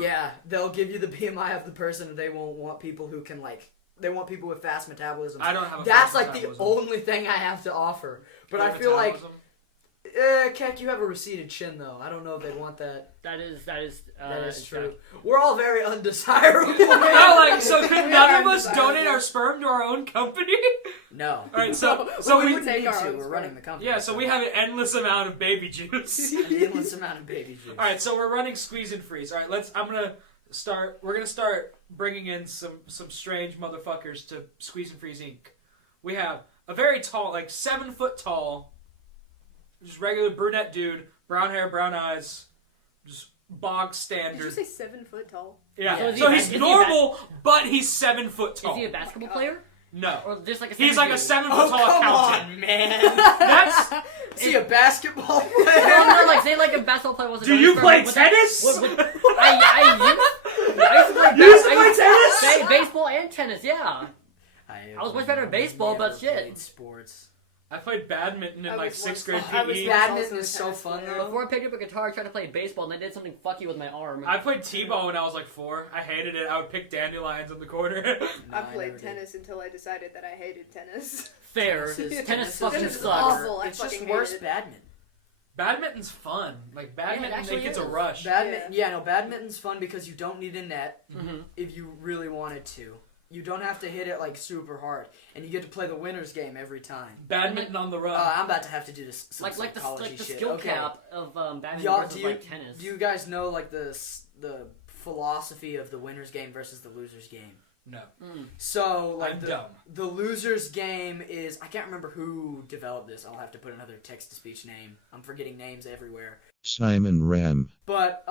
Yeah, they'll give you the BMI of the person, and they won't want people who can like. They want people with fast metabolism. I don't have a That's fast like metabolism. the only thing I have to offer. But I Good feel like, metabolism. Keck, you have a receded chin though. I don't know if they'd want that. That is That is it's true. fact. We're all very undesirable. No, like, so could We none are of us undesirable. donate our sperm to our own company? No. Alright, so So we we would take need our to. own We're sperm. running the company. yeah, so we have an endless amount of baby juice. an endless amount of baby juice. Alright, so we're running Squeeze and Freeze. Alright, we're gonna start bringing in some strange motherfuckers to Squeeze and Freeze Inc. We have a very tall, like 7 foot tall, just regular brunette dude, brown hair, brown eyes, just bog did you standard. say 7 foot tall? Yeah, So is so he- he's is he normal, but he's 7 foot Is tall. he a basketball God. player No. or just like a? He's like a 7 foot Oh tall come accountant. on, man! That's. Is he a basketball player? Well, no, like say like a basketball player wasn't. Do you play tennis? I used to play You used to play tennis? Say baseball and tennis, yeah. I was much better at baseball, never but shit. played sports. I played badminton in I like was 6th once- grade I was PE. once- Badminton also is a so tennis fun player. though. Before I picked up a guitar, I tried to play baseball, and I did something fucky with my arm. I played t-ball when I was like 4. I hated it. I would pick dandelions in the corner. No, I played never did. tennis until I decided that I hated tennis. Fair. Tennis Tennis is fucking Tennis is sucks. awful. I It's just fucking worse hate it. badminton. Badminton's fun. Like badminton, actually gets a is. rush. Badminton's fun because you don't need a net Mm-hmm. if you really wanted to. You don't have to hit it like super hard, and you get to play the winner's game every time. Badminton on the run. I'm about to have to do this some Like the psychology shit. skill Okay. cap of badminton Y'all, versus do you, like tennis. do you guys know like the philosophy of the winner's game versus the loser's game? No, So like I'm the dumb. the loser's game is, I can't remember who developed this. I'll have to put another text to speech name. I'm forgetting names everywhere. Simon Ram. But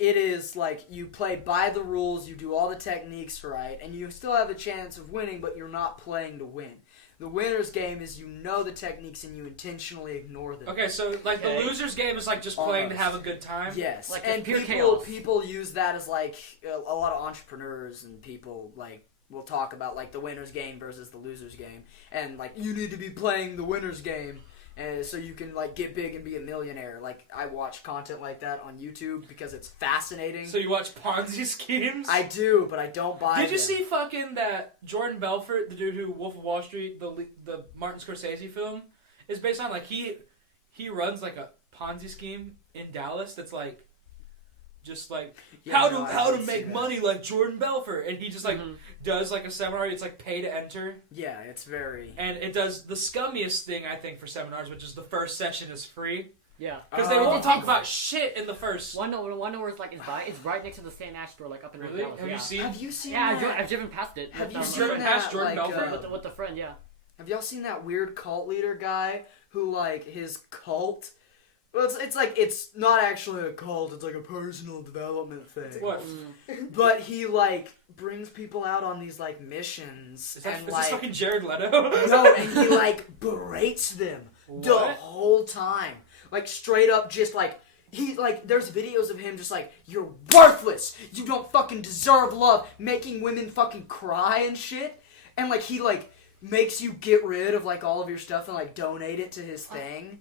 it is like you play by the rules, you do all the techniques right, and you still have a chance of winning, but you're not playing to win. The winner's game is you know the techniques and you intentionally ignore them. Okay, so like Okay. the loser's game is like just playing to Almost. have a good time. Yes, Like and pure people chaos. use that as like a lot of entrepreneurs and people like will talk about like the winner's game versus the loser's game, and like you need to be playing the winner's game, and so you can like get big and be a millionaire. Like I watch content like that on YouTube because it's fascinating. So you watch Ponzi schemes? I do, but I don't buy. Did you them. see fucking that Jordan Belfort, the dude who Wolf of Wall Street, the Martin Scorsese film, is based on like he runs like a Ponzi scheme in Dallas that's like just like Yeah, no, I how did to see make that. money like Jordan Belfort, and he just like Mhm. does like a seminar. It's like pay to enter, Yeah, it's very. and it does the scummiest thing I think for seminars, which is the first session is free Yeah. because they Oh. won't talk about shit in the first. One where it's like it's right next to the Stan Ash store, like up in North Really? Dallas. Have yeah. you seen? Have you seen Yeah, that? I've driven past it. Have with, you um, seen Jordan that? Ash, Jordan like, Belfort? with the friend? Yeah. Have y'all seen that weird cult leader guy who like his cult? Well, it's like it's not actually a cult. It's like a personal development thing. What? But he like brings people out on these like missions Is, that, and is like this fucking Jared Leto? no, and he like berates them the What? whole time. Like straight up, just like he like. There's videos of him just like, you're worthless. You don't fucking deserve love. Making women fucking cry and shit. And like he like makes you get rid of like all of your stuff and like donate it to his thing.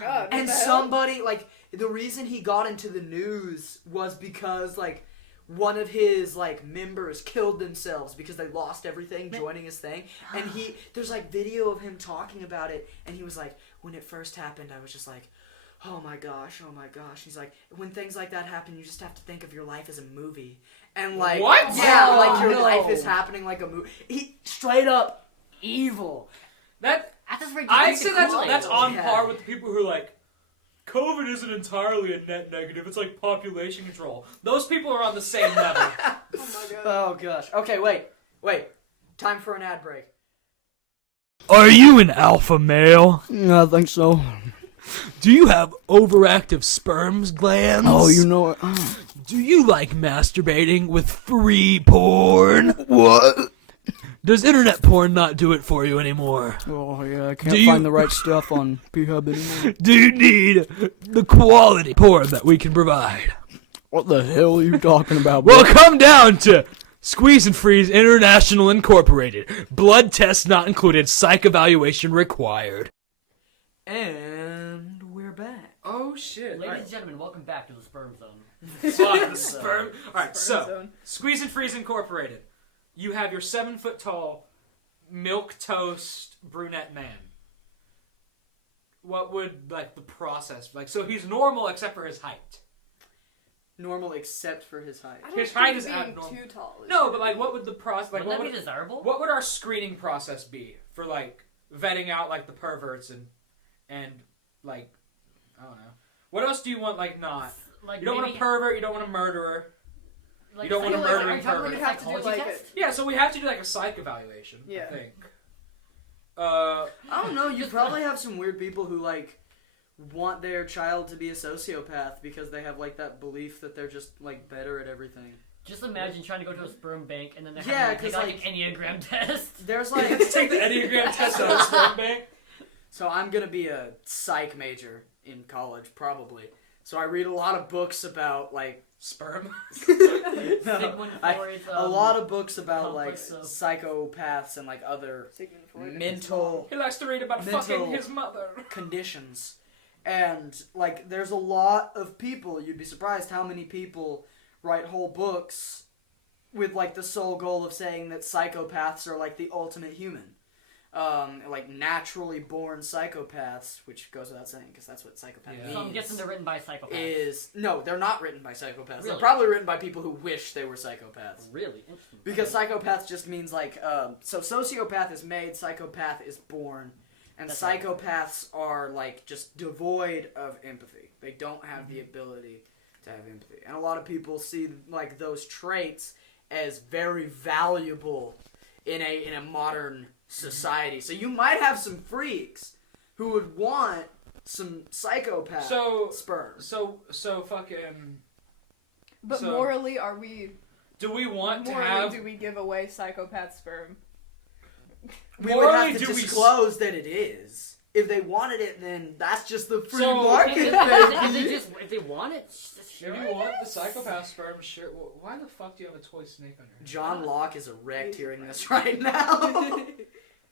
God, And what the hell? somebody, like, the reason he got into the news was because, like, one of his, like, members killed themselves because they lost everything joining his thing. And there's, like, video of him talking about it, and he was like, when it first happened, I was just like, oh my gosh. He's like, when things like that happen, you just have to think of your life as a movie. And, like, What? yeah, Oh, like, your no. life is happening like a movie. He, straight up, evil. That's just where I'd say that's on Yeah. par with the people who are like, COVID isn't entirely a net negative. It's like population control. Those people are on the same level. Oh my god. Oh gosh. Okay, wait. Time for an ad break. Are you an alpha male? I think so. Do you have overactive sperms glands? Oh, you know it. Do you like masturbating with free porn? What? Does internet porn not do it for you anymore? Oh, yeah, I Do can't you- find the right stuff on P-Hub anymore. Do you need the quality porn that we can provide? What the hell are you talking about, Well, bro? come down to Squeeze and Freeze International Incorporated. Blood test not included, psych evaluation required. And we're back. Oh shit! Ladies Alright. and gentlemen, welcome back to the sperm zone. Fuck, the sperm. Alright, so Zone. Squeeze and Freeze Incorporated. You have your 7-foot tall, milk toast brunette man. What would like the process like? So he's normal except for his height. Normal except for his height. I don't His think height is being abnormal. too tall. Is No, good. but like, what would the process like? Wouldn't What that be would, desirable? what would our screening process be for like vetting out like the perverts and like I don't know. What else do you want? Like not. Like You don't want a maybe- pervert. You don't want a murderer. like, you don't want are a you murdering are you talking pervert. like You have to do, psychology like, test? Yeah, so we have to do like a psych evaluation. Yeah. I think. I don't know. You probably have some weird people who like want their child to be a sociopath because they have like that belief that they're just like better at everything. Just imagine trying to go to a sperm bank and then they're Yeah, having to take 'cause, like an Enneagram test. There's You like have to take the Enneagram test at a sperm bank. so I'm gonna be a psych major in college probably. So I read a lot of books about like Sperm. Sigmund Freud's, a lot of books about like complex of- psychopaths and like other Sigmund Freud. mental He likes to read about Mental- fucking his mother. conditions. And like there's a lot of people, you'd be surprised how many people write whole books with like the sole goal of saying that psychopaths are like the ultimate human. Like naturally born psychopaths, which goes without saying because that's what psychopath Yeah. means. So I'm guessing they're written by psychopaths. Is no, they're not written by psychopaths. They're Really? probably written by people who wish they were psychopaths. Really interesting. Because psychopath just means like so sociopath is made, psychopath is born, and That's psychopaths are like just devoid of empathy. They don't have the ability to have empathy, and a lot of people see like those traits as very valuable in a modern society. So you might have some freaks who would want some psychopath sperm. So fucking. But So- morally, are we? Do we want to Morally, have? do we give away psychopath sperm? We would Morally, have to do we disclose that it is. If they wanted it, then that's just the free So, market, if baby. they want it, just If share you it. want the psychopath sperm, sure. Well, why the fuck do you have a toy snake on your head? John Locke is erect hearing this right now.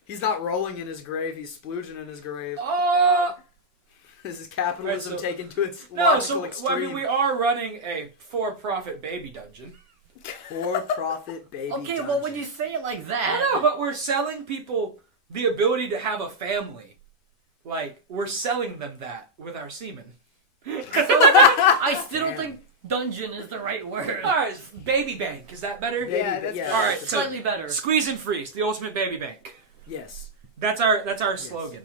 He's not rolling in his grave, he's splooging in his grave. Oh This is capitalism Right, so- taken to its no! logical So well, I extreme. mean, we are running a for-profit baby dungeon. For-profit baby Okay, dungeon. well when you say it like that, I know, but we're selling people the ability to have a family. Like we're selling them that with our semen. I still don't Damn. think dungeon is the right word. All right, baby bank. Is that better? Baby, Yeah, that's yeah. All right, so Slightly better. squeeze and freeze, the ultimate baby bank. Yes. That's our slogan.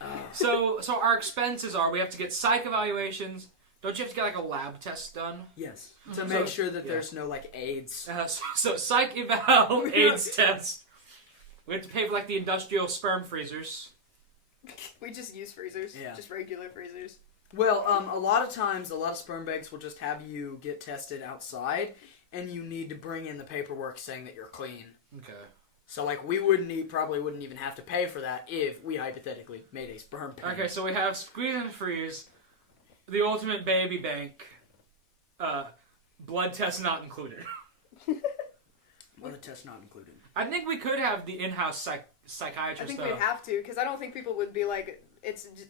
Uh, So our expenses are we have to get psych evaluations. Don't you have to get like a lab test done? yes. To Mhm. make So- sure that yeah. there's no like AIDS. So psych eval, AIDS test. We have to pay for like the industrial sperm freezers. We just use freezers. Yeah. Just regular freezers. Well, a lot of times, a lot of sperm banks will just have you get tested outside, and you need to bring in the paperwork saying that you're clean. Okay. So, like, probably wouldn't even have to pay for that if we hypothetically made a sperm bank. Okay, so we have squeeze and freeze, the ultimate baby bank, blood test not included. Well, the test not included. I think we could have the in-house I psychiatrist think though. we'd have to, because I don't think people would be like,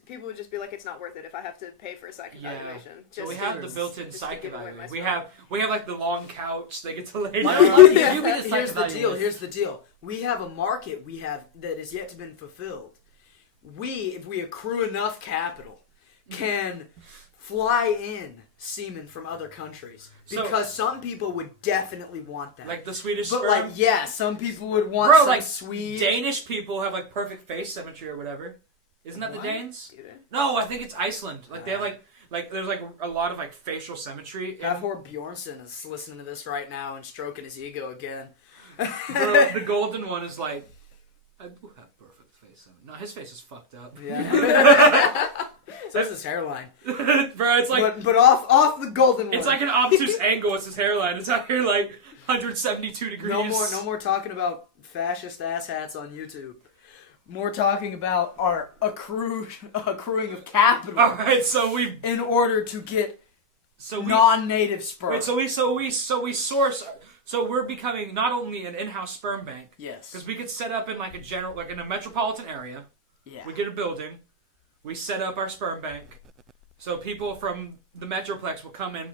people would just be like, it's not worth it if I have to pay for a psych Yeah. evaluation. So we Just have to- the built-in just to psych give away my evaluation. We sperm. have like the long couch they get to lay Why down. don't you Yeah, give me the psych here's the deal. evaluation? Here's the deal. We have a market that is yet to been fulfilled. If we accrue enough capital, can fly in semen from other countries So- because some people would definitely want that. Like the Swedish but sperm. like, yeah, some people would want Bro, some like, Swede. Danish people have like perfect face symmetry or whatever. Isn't that What? the Danes? Do they? No, I think it's Iceland. Like they have like there's like a lot of like facial symmetry. Gavhor Bjornsson is listening to this right now and stroking his ego again. The golden one is like, I do have perfect face symmetry. No, his face is fucked up. Yeah. So that's his hairline. Bro, it's like but off the golden one. it's like an obtuse angle. It's his hairline. It's out here like 172 degrees. no more talking about fascist asshats on YouTube. More talking about our accruing of capital All right, so we in order to get so we non-native sperm. wait, so we source. So we're becoming not only an in-house sperm bank yes. because we could set up in like a general like in a metropolitan area. Yeah. We get a building. We set up our sperm bank. So people from the Metroplex will come in,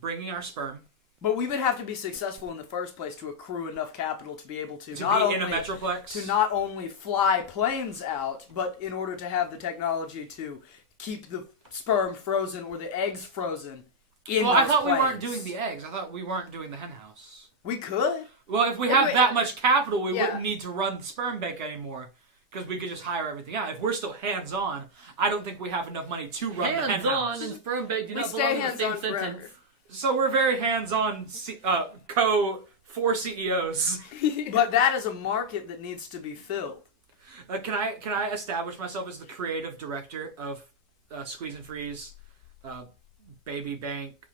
bringing our sperm But we would have to be successful in the first place to accrue enough capital to be able to, to not be only in a Metroplex. to not only fly planes out, but in order to have the technology to keep the sperm frozen or the eggs frozen in Well, I those thought we planes. weren't doing the eggs. I thought we weren't doing the hen house. We could. Well, if we Yeah, have wait. that much capital, we Yeah. wouldn't need to run the sperm bank anymore because we could just hire everything out. If we're still hands-on, I don't think we have enough money to run the hen Hands on house. and sperm bank do We not stay belong in the hands-on same forever. sentence. So we're very hands-on four CEOs. But that is a market that needs to be filled. Can I establish myself as the creative director of Squeeze and Freeze, Baby Bank,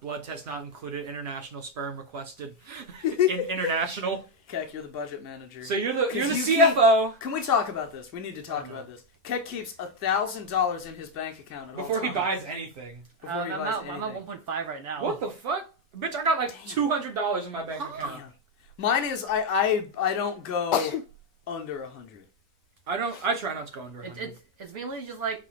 blood test not included, international sperm requested, international? Keck, you're the budget manager. So you're the 'Cause you CFO. Can we talk about this? We need to talk about this. Keck keeps $1,000 in his bank account at all Before he times. buys anything. Before he I'm buys at anything. 1.5 right now. What the fuck? Bitch, I got like $200 in my bank account. Mine is I don't go under 100. I try not to go under 100. It's mainly just like.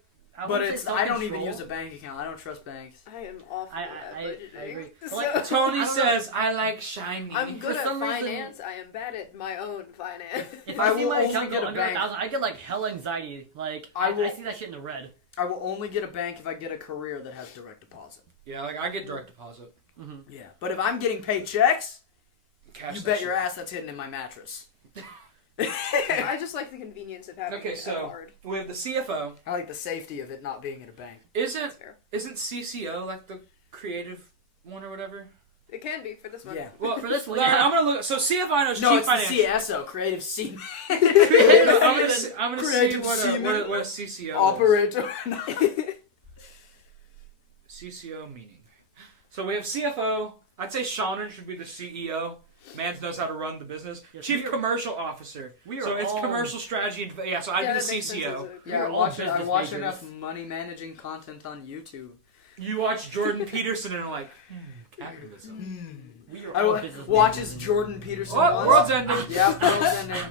But I don't even use a bank account. I don't trust banks. I am awful at budgeting. I agree. So, Like, Tony I don't know. says I like shiny. I'm good For at some reason- finance. I am bad at my own finance. If I I see will my only account get go a under bank. 1,000, I get like hell anxiety. Like I will- I see that shit in the red. I will only get a bank if I get a career that has direct deposit. Yeah, like I get direct deposit. Yeah. But if I'm getting paychecks, Cash you that bet shit. your ass that's hidden in my mattress. I just like the convenience of having Okay, a so card. we have the CFO. I like the safety of it not being in a bank. Isn't That's fair. CCO like the creative one or whatever? It can be for this one. Yeah. Well, For this one, like, yeah. I'm gonna look. So CFO knows No, chief it's finance. the CSO, creative C. No, I'm gonna see Creative what seaman. a CCO is. Operator. CCO meaning. So we have CFO. I'd say Shannon should be the CEO. Man knows how to run the business. Yes, Chief we are- Commercial Officer. we are So it's all- commercial strategy. And, yeah, so I'd Yeah, be that the makes sense as CCO. a Yeah, I We're all watch business watch majors. enough money managing content on YouTube. You watch Jordan Peterson and are like, capitalism. We are I all wa- business watches majors. Jordan Peterson. Oh, once. world's ending. Yeah, world's ending.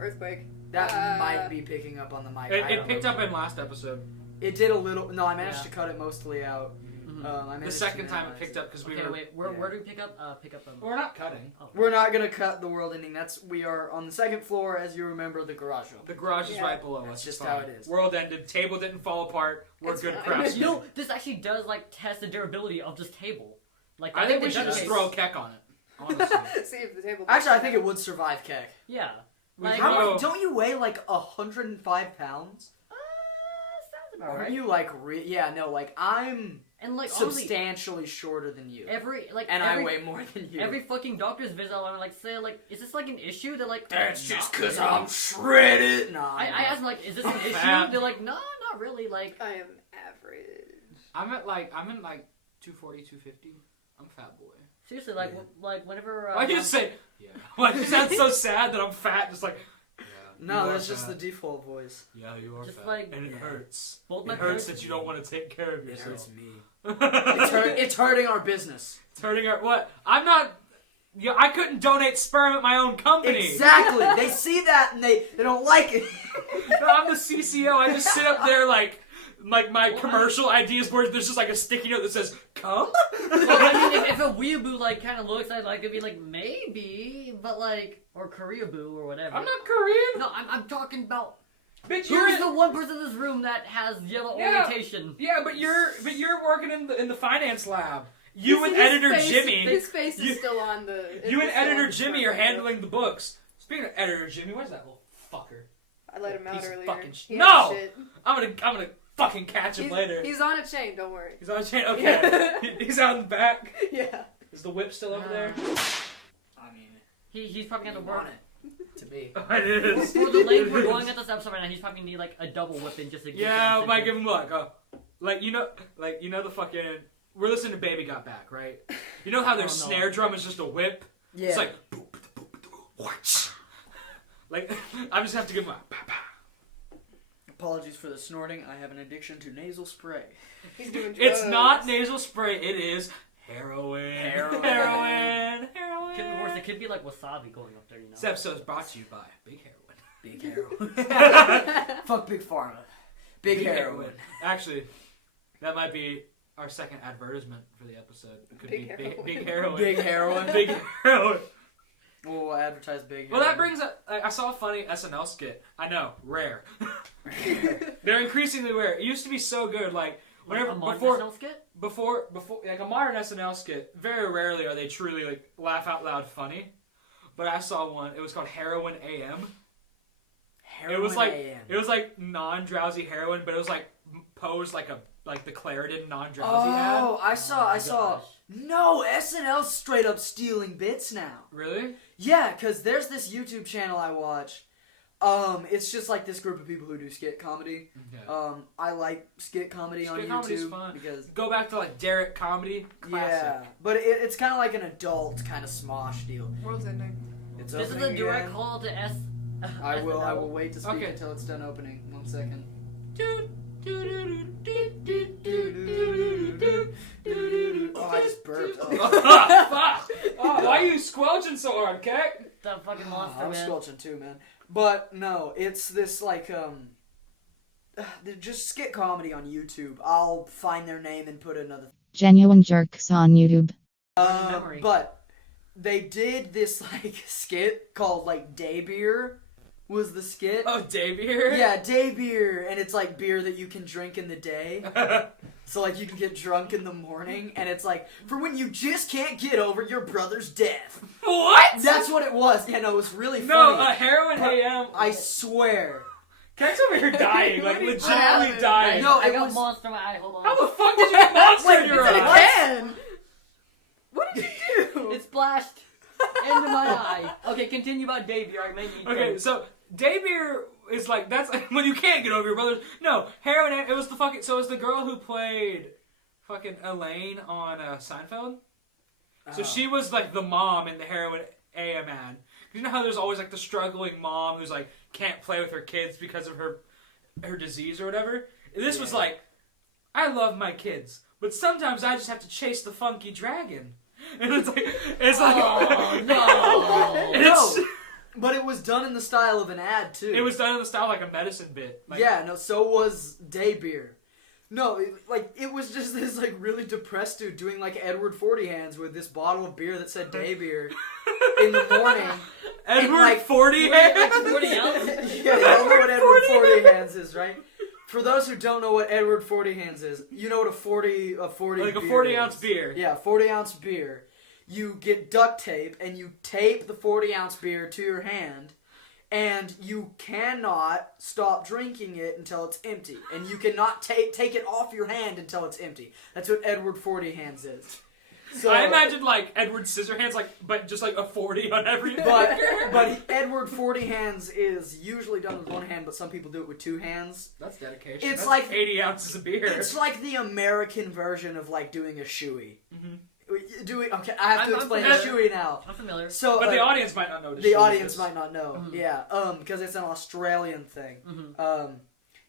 Earthquake. That might be picking up on the mic. I It don't picked know. up in last episode. It did a little. No, I managed Yeah. to cut it mostly out. Mhm. I The managed second to time it minimize picked up because we Okay, were. wait. yeah. Where do we pick up? Pick up them. We're not cutting. Oh. We're not gonna cut the world ending. We are on the second floor, as you remember, the garage room. The garage is Yeah. right below That's us. just It's how fine. it is. World ended. Table didn't fall apart. We're It's good fine. craftsmen. You know, this actually does like test the durability of this table. Like I think we the should duct just tape- throw a keck on it. Honestly. See if the table. Actually, I think it would survive Keck. Yeah. We Like, throw- How much? Don't you weigh like 105 pounds? sounds about Are right. you like? Yeah, no. Like I'm And like honestly, substantially shorter than you, every like and every, I weigh more than you. every fucking doctor's visit, I'm like say like, is this like an issue? They're like, That's "Not just because really." I'm shredded. Nah. I asked them like, is this an issue? Fat. They're like, no, not really. Like, I am average. I'm in like 240, 250. I'm a fat boy. seriously, like Yeah. like whenever. Why'd you just say? Yeah. Why you sound so sad that I'm fat? Just like. Yeah. you No, are that's just the fat. default voice. Yeah, you are Just fat. like- and it Yeah. hurts. both It my hurts parents. that you don't want to take care of It yourself. hurts me. It's hurting our business. It's hurting our what? I'm not. Yeah, I couldn't donate sperm at my own company. Exactly. They see that and they don't like it. No, I'm the CCO. I just sit up there like my commercial ideas board. There's just like a sticky note that says "come." Well, I mean, if a weeaboo like kind of looks like it'd be like maybe, but like or Koreaboo or whatever. I'm not Korean. No, I'm talking about Bitch, you're who's the one person in this room that has yellow Yeah. orientation. yeah, but you're working in the finance lab. You and His editor face- Jimmy. His face You- is still on the. You and it's still on editor the Jimmy front are window. handling the books. Speaking of editor Jimmy, where's that little fucker? I let him out Piece of earlier. fucking He no! had shit. I'm gonna fucking catch him He's, later. he's on a chain. Don't worry. He's on a chain. Okay, Yeah. he's out in the back. Yeah. Is the whip still over there? I mean, He's probably gonna you work. want it to be. It is. For the length we're going at this episode right now, he's probably need like a double whipping just to get. Yeah, that might sentence. give him luck. Like you know the fucking. We're listening to Baby Got Back, right? You know how their Oh, no. snare drum is just a whip. Yeah. It's like. Like I just have to give him a. Apologies for the snorting. I have an addiction to nasal spray. He's doing drugs. It's not nasal spray. It is heroin. Heroin. Heroin. Could be worse. Heroin. It could be like wasabi going up there, you know. This episode is brought to you by Big Heroin. Big heroin. Fuck Big Pharma. Big heroin. Actually, that might be our second advertisement for the episode. It could Big be heroin. big heroin. Big heroin. Big heroin. We'll advertise big. Well, that heroin. brings up. I saw a funny SNL skit. I know, rare. They're increasingly rare. It used to be so good. Like whenever a modern before SNL skit? before like a modern SNL skit. Very rarely are they truly like laugh out loud funny. But I saw one. It was called Heroin AM. Heroin It was like AM. it was like non-drowsy heroin, but it was like posed like the Claritin non-drowsy ad. Oh, I saw. Gosh. No, SNL's straight up stealing bits now. Really? Yeah, because there's this YouTube channel I watch. It's just like this group of people who do skit comedy. Okay. I like skit comedy on Skit comedy's YouTube fun. because Go back to like Derek comedy. Classic. yeah, but it's kind of like an adult kind of smosh deal. World's ending. It's This is opening a direct again. call to S. I will wait to speak Okay. until it's done opening. 1 second. Oh, I just burped. Oh. Fuck! Oh, why are you squelching so hard, Keck? The fucking monster, I'm man. squelching too, man. But no, it's this like just skit comedy on YouTube. I'll find their name and put another. Genuine jerks on YouTube. Memory. But they did this like skit called like Day Beer. Was the skit? Oh, day beer? Yeah, day beer, and it's like beer that you can drink in the day. So like you can get drunk in the morning, and it's like for when you just can't get over your brother's death. What? That's what it was. Yeah, no, it was really No, funny. heroin AM. I swear. Keck's over here dying, like I legitimately haven't. dying. No, I it got was. monster in my eye. Hold on. How the fuck did you get monster in your Wait, eye? again. What did you do? It splashed into my eye. Okay, continue about Davey. Alright, maybe. Okay, so day beer is like that's when you can't get over your brothers. No, heroin. It was the fucking. So it was the girl who played fucking Elaine on Seinfeld. So she was like the mom in the heroin AM ad. You know how there's always like the struggling mom who's like can't play with her kids because of her disease or whatever. This was like, I love my kids, but sometimes I just have to chase the funky dragon. And it's like Oh no! it's, But it was done in the style of an ad too. it was done in the style like a medicine bit. Like, Yeah, no, so was Day Beer. No, it was just this like really depressed dude doing like Edward 40 hands with this bottle of beer that said Day Beer in the morning. Edward like, 40 Like 40 ounces? Yeah, you all know what Edward 40 hands is, right? For those who don't know what Edward 40 hands is, you know what a 40 like a beer 40 is. ounce beer. Yeah, 40 ounce beer. You get duct tape and you tape the 40 ounce beer to your hand, and you cannot stop drinking it until it's empty. And you cannot take it off your hand until it's empty. That's what Edward 40 hands is. So, I imagine like Edward Scissorhands, like but just like a 40 on every. but Edward 40 hands is usually done with one hand, but some people do it with two hands. That's dedication. It's That's like 80 ounces of beer. It's like the American version of like doing a shoey. Mhm. Okay, I have to I'm explain a familiar. shoey now. I'm familiar. So, But the audience might not know. What a the shoe audience is. might not know. Mhm. Yeah, because it's an Australian thing. Mhm.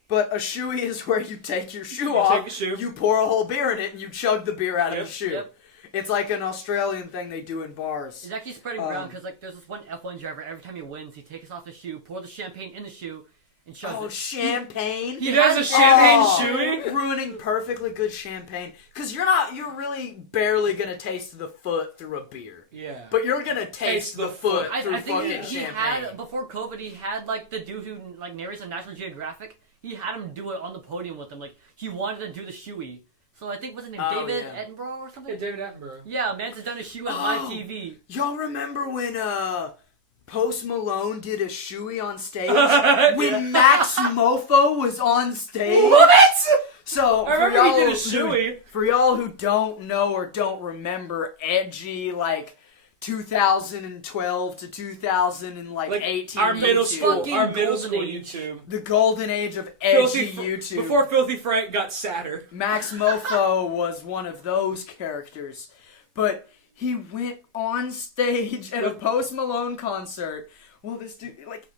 But a shoey is where you take your shoe You off, take a shoe. you pour a whole beer in it, and you chug the beer out of Yep, the shoe. yep. It's like an Australian thing they do in bars. It's actually spreading around because like there's this one F1 driver. Every time he wins, he takes off the shoe, pour the champagne in the shoe, and shoves Oh, it. champagne! He does a champagne Oh, shoeing. ruining perfectly good champagne. Because you're really barely gonna taste the foot through a beer. Yeah. But you're gonna taste the foot I through think fucking he champagne. had before COVID. He had like the dude who like narrates on National Geographic. He had him do it on the podium with him. Like he wanted to do the shoey. So I think what's his name, Oh, David yeah. Attenborough or something. Hey, David Attenborough. Yeah, man's has done a shoe on Oh. live TV. Y'all remember when Post Malone did a shoey on stage? Yeah. When Max Mofo was on stage? What? So I remember he did a shoey. For y'all who don't know or don't remember edgy like 2012 to 2018 our middle YouTube. school, Fucking our middle golden school age. YouTube. The golden age of edgy Fr- YouTube. Before Filthy Frank got sadder. Max Mofo was one of those characters. But he went on stage at a Post Malone concert. Well, this dude, like,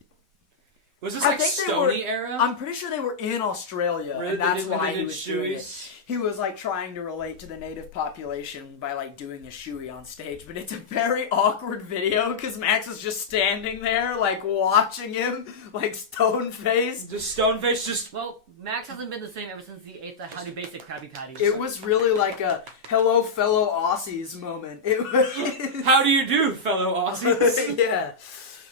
Was this I like think they Stony were- era? I'm pretty sure they were in Australia, Really? and that's They did- why they he did was doing it. shoeys? He was like trying to relate to the native population by like doing a shoey on stage, but it's a very awkward video because Max is just standing there like watching him like stone faced. Just Stoneface, just Well, Max hasn't been the same ever since he ate the How Do You Basic Krabby Patty. It was really like a hello fellow Aussies moment. It was how do you do, fellow Aussies? yeah,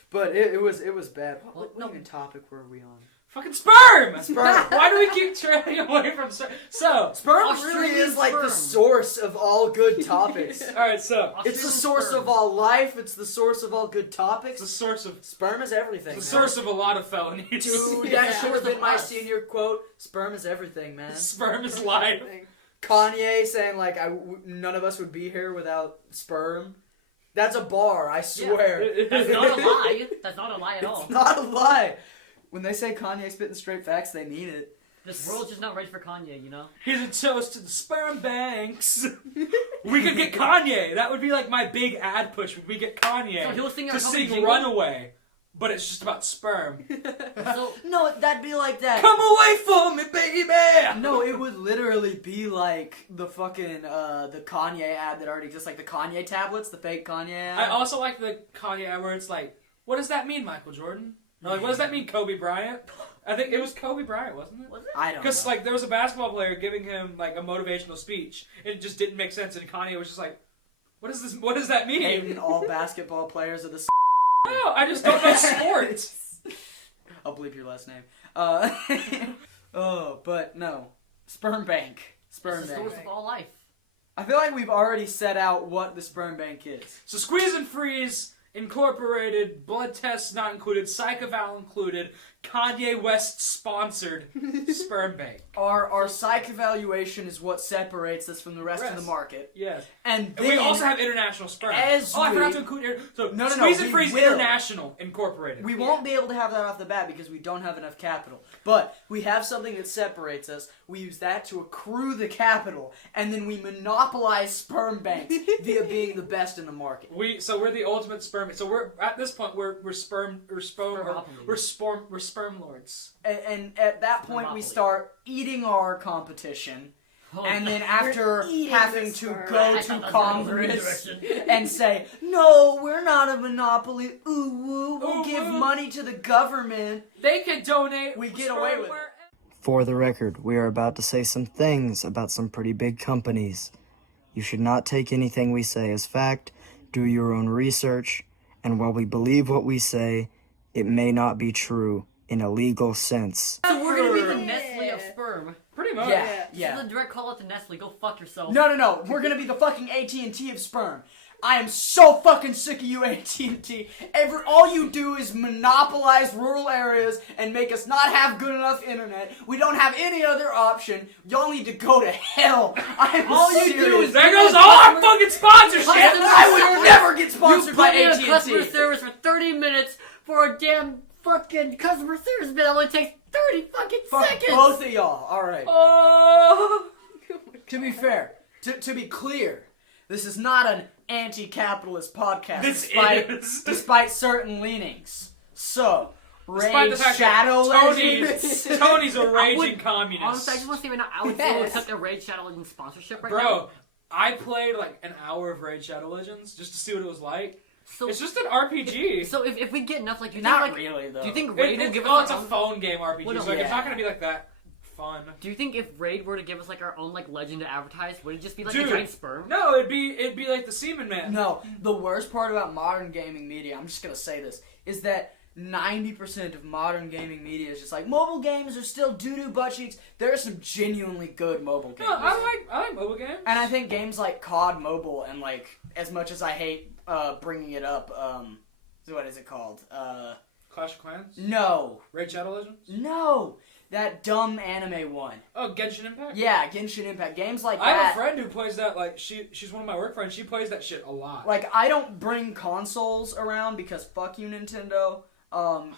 but it was bad. What no. even topic were we on? Fucking sperm! Sperm. Why do we keep turning away from sperm? So, Sperm Australian really is like the sperm. source of all good topics. alright, so, It's the Australian source sperm. of all life. It's the source of all good it's topics. the source of Sperm is everything. the man. source of a lot of felonies. Dude, Yeah. that should have been my Us. senior quote. Sperm is everything, man. Sperm is life. Kanye saying like none of us would be here without sperm. That's a bar, I swear. That's not a lie. That's not a lie at all. It's not a lie. When they say Kanye spitting straight facts, they mean it. This world's just not ready for Kanye, you know? Here's a toast to the sperm banks. We could get Kanye. That would be like my big ad push. We get Kanye So he'll sing our to company sing jingle? Runaway, but it's just about sperm. So, No, that'd be like that. Come away from me, baby. No, it would literally be like the fucking the Kanye ad that already exists, like the Kanye tablets, the fake Kanye ad. I also like the Kanye ad where it's like, what does that mean, Michael Jordan? Or like, what does that mean, Kobe Bryant? I think it was Kobe Bryant, wasn't it? was it? I don't know. Because like there was a basketball player giving him like a motivational speech, and it just didn't make sense. And Kanye was just like, "What is this? What does that mean?" Hating all basketball players are the. No, I just don't know sports. I'll bleep your last name. Oh, but no, sperm bank. Sperm It's the bank. source of all life. I feel like we've already set out what the sperm bank is. So Squeeze and Freeze Incorporated, blood tests not included, psych eval included, Kanye West sponsored sperm bank. Our psych evaluation is what separates us from the rest of the market. Yes. And And then we also have international sperm. as I forgot we- to include. So No, Squeeze and we Freeze will. International Incorporated. we won't be able to have that off the bat because we don't have enough capital. But we have something that separates us. We use that to accrue the capital, and then we monopolize sperm banks via being the best in the market. So we're the ultimate sperm. So we're at this point we're sperm Spermopoly. we're sperm lords. And at that point, we Monopoly. start eating our competition. Oh, And then no. after eating having this to sperm. go I to thought that was Congress the direction. and say, no, we're not a monopoly, ooh, woo, we'll Ooh, give woo. money to the government. They can donate. We get sperm away with it. where- For the record, we are about to say some things about some pretty big companies. You should not take anything we say as fact, do your own research, and while we believe what we say, it may not be true in a legal sense. So we're gonna be the Nestle of sperm. Pretty much. Yeah. This is a direct call out to Nestle. Go fuck yourself. No, we're gonna be the fucking AT&T of sperm. I am so fucking sick of you, AT&T. All you do is monopolize rural areas and make us not have good enough internet. We don't have any other option. Y'all need to go to hell. I'm All you serious. do is There goes all our fucking sponsorship. I would never get You sponsored put by in a AT&T. customer service for 30 minutes for a damn fucking customer service bill that only takes 30 fucking Fuck seconds. both of y'all. All right. Oh. To be fair, to be clear, this is not an anti-capitalist podcast. This despite, is. despite certain leanings. So, Despite Raid the fact Shadow that Legends. Tony's a I raging would- communist. Honestly, I just want to say right now, I would so Yes. accept a Raid Shadow Legends sponsorship right now. Bro, I played like an hour of Raid Shadow Legends just to see what it was like. So, It's just an RPG. so if we get enough, like, do you Not think, like, really, though. do you think Raid will It's give oh, us it's a our own? phone game RPG, Well, no, so like, it's yeah. not gonna be like that fun. Do you think if Raid were to give us like our own like legend to advertise, would it just be like Dude. a giant sperm? No, it'd be like the Seaman Man. No, the worst part about modern gaming media, I'm just gonna say this, is that 90% of modern gaming media is just like, mobile games are still doo-doo butt cheeks. There are some genuinely good mobile games. No, I like mobile games. And I think games like COD Mobile and like, as much as I hate bringing it up, what is it called? Clash of Clans, No. Raid Shadow Legends. No! That dumb anime one. Oh, Genshin Impact. Yeah, Genshin Impact. Games like I have a that. friend who plays that. Like she's one of my work friends. She plays that shit a lot. Like, I don't bring consoles around because fuck you, Nintendo.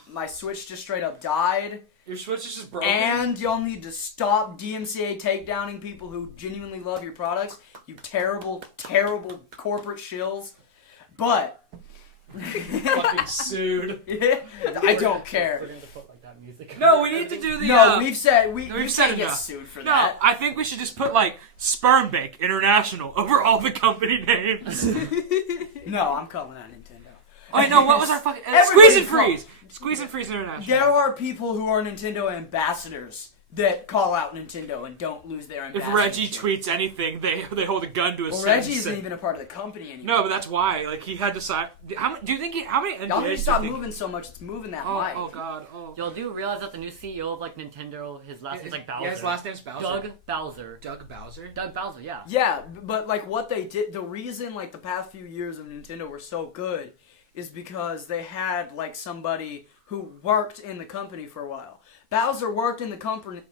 My Switch just straight up died. Your Switch is just broken. And y'all need to stop DMCA takedowning people who genuinely love your products. You terrible, terrible corporate shills. But... fucking sued. I don't care. We're gonna put like that music. No, we need to do the. No, we've said we we've said can't get enough. sued for No, that. I think we should just put like Sperm Bank International over all the company names. No, I'm calling that Nintendo. Oh no, what was our fucking Everybody's Squeeze and Freeze? Squeeze and Freeze International. There are people who are Nintendo ambassadors that call out Nintendo and don't lose their If ambassadorship. Reggie tweets anything, they hold a gun to his Well, head. Reggie isn't even a part of the company anymore. No, but that's why. Like he had to sign. Do you think how many? Y'all need to stop NDAs do you think- moving so much. It's moving that Oh, mic. oh god. Oh. Y'all do realize that the new CEO of like Nintendo, his last name's like Bowser. Yeah, his last name's Bowser. Doug Bowser. Doug Bowser. Doug Bowser, yeah. Yeah, but like what they did, the reason like the past few years of Nintendo were so good is because they had like somebody who worked in the company for a while. Bowser worked in the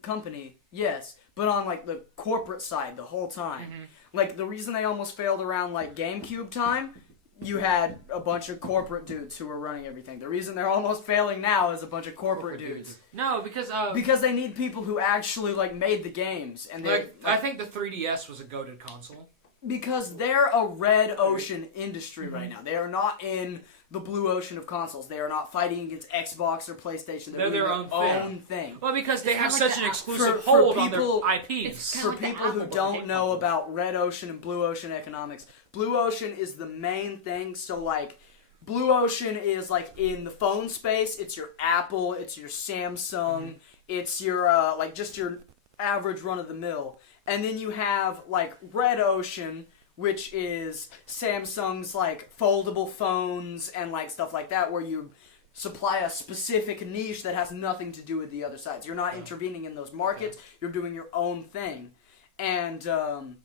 company, yes, but on like the corporate side the whole time. Like the reason they almost failed around like GameCube time, you had a bunch of corporate dudes who were running everything. The reason they're almost failing now is a bunch of corporate dudes. No, because They need people who actually like made the games, and I think the 3DS was a goated console. Because they're a red ocean industry right now. They are not in the blue ocean of consoles. They are not fighting against Xbox or PlayStation. They're their own thing. Well, because they have kinda such like an the- exclusive for hold people- on their IPs. It's For kinda like the people who Apple, but don't hate know company. about red ocean and blue ocean economics, blue ocean is the main thing. So like, blue ocean is like in the phone space. It's your Apple. It's your Samsung. It's your like just your average run of the mill. And then you have like red ocean, which is Samsung's like foldable phones and like stuff like that, where you supply a specific niche that has nothing to do with the other sides. You're not intervening in those markets. You're doing your own thing. And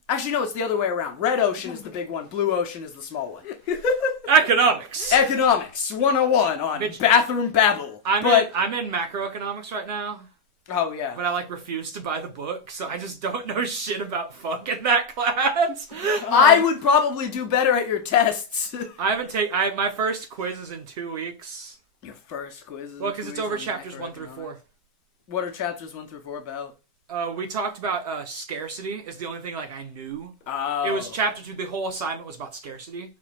actually, no, it's the other way around. Red ocean is the big one. Blue ocean is the small one. Economics. Economics 101 on Bitch. Bathroom Babble. I'm in macroeconomics right now, Oh yeah. but I like refuse to buy the book, so I just don't know shit about fucking that class. I would probably do better at your tests. I haven't taken. My first quiz is in 2 weeks. Your first quiz. Well, because it's over chapters 1 through 4. What are chapters 1 through 4 about? We talked about scarcity is the only thing like I knew. Oh. It was chapter 2. The whole assignment was about scarcity.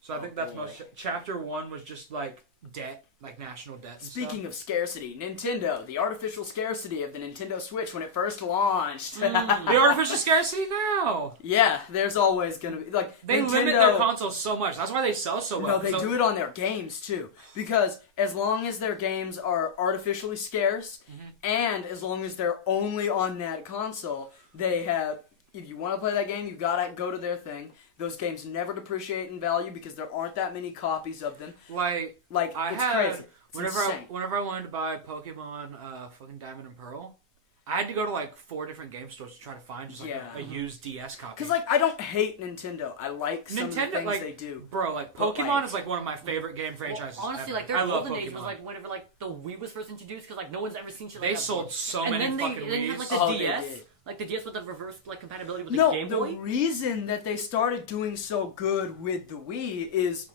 So I think that's boy. most. Chapter 1 was just like debt, like national debt. And Speaking of scarcity, Nintendo, the artificial scarcity of the Nintendo Switch when it first launched. stuff. The artificial scarcity now. Yeah, there's always gonna be like They Nintendo, limit their consoles so much. That's why they sell so well. No, they do it on their games too. Because as long as their games are artificially scarce, and as long as they're only on that console, they have. If you want to play that game, you gotta go to their thing. Those games never depreciate in value because there aren't that many copies of them. Like I it's had crazy. It's whenever insane. I wanted to buy Pokemon, fucking Diamond and Pearl, I had to go to like 4 different game stores to try to find just like a used DS copy. Because, like, I don't hate Nintendo. I like some of the Nintendo, things like, they do. Bro, like But, Pokemon like- is like one of my favorite game franchises. Well, honestly, ever. like their I love golden age was Pokemon. like whenever like the Wii was first introduced, because like no one's ever seen shit like They that sold before. so And many then fucking they had Wiis. like the Oh, they DS, did. like the DS with the reverse like compatibility with No, the Game Boy. the reason that they started doing so good with the Wii is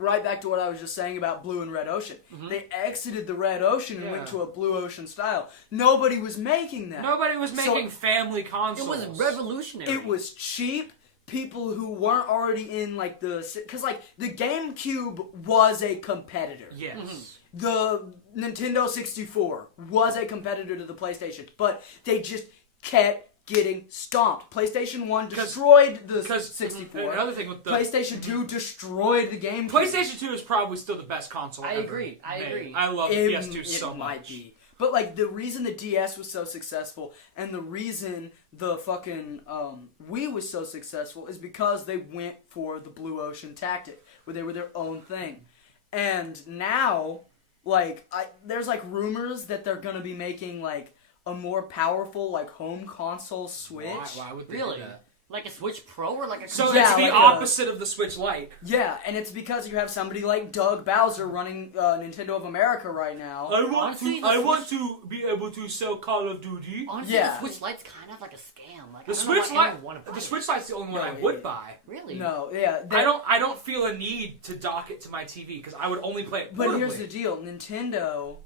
right back to what I was just saying about Blue and Red Ocean. They exited the Red Ocean and went Yeah. to a Blue Ocean style. Nobody was making that. Nobody was So- making family It consoles. was revolutionary. It was cheap. People who weren't already in like the... Because like the GameCube was a competitor. Yes. The Nintendo 64 was a competitor to the PlayStation, but they just kept getting stomped. PlayStation 1 destroyed the 64. Another thing with the PlayStation 2 destroyed the GameCube. PlayStation 2 is probably still the best console I ever agree, I made. agree. I love the It- PS2 so it much. might be. But like the reason the DS was so successful and the reason the fucking Wii was so successful is because they went for the Blue Ocean tactic, where they were their own thing. And now, like, there's like rumors that they're gonna be making like a more powerful like home console Switch. Why would they Really? do that? Like a Switch Pro or like a So Yeah, it's the like opposite of the Switch Lite. Yeah, and it's because you have somebody like Doug Bowser running Nintendo of America right now. Honestly, the Switch- to be able to sell Call of Duty. Honestly, Yeah. the Switch Lite's kind of like a scam. Like The I don't Switch know why Lite, anyone wanna buy the it. Switch Lite's the only one No, I it would is. buy. Really? No, yeah. I don't feel a need to dock it to my TV because I would only play it. But portably. here's the deal: Nintendo,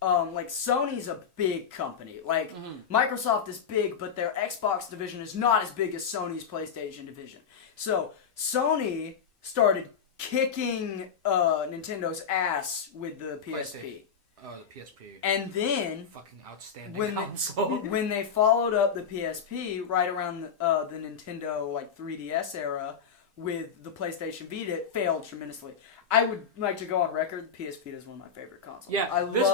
like Sony's a big company. Like Microsoft is big, but their Xbox division is not as big as Sony's PlayStation division. So Sony started kicking Nintendo's ass with the PSP, Oh, the PSP. and then Fucking outstanding when console. when they followed up the PSP right around the Nintendo like 3DS era with the PlayStation Vita, it failed tremendously. I would like to go on record: the PS Vita is one of my favorite consoles. Yeah, I this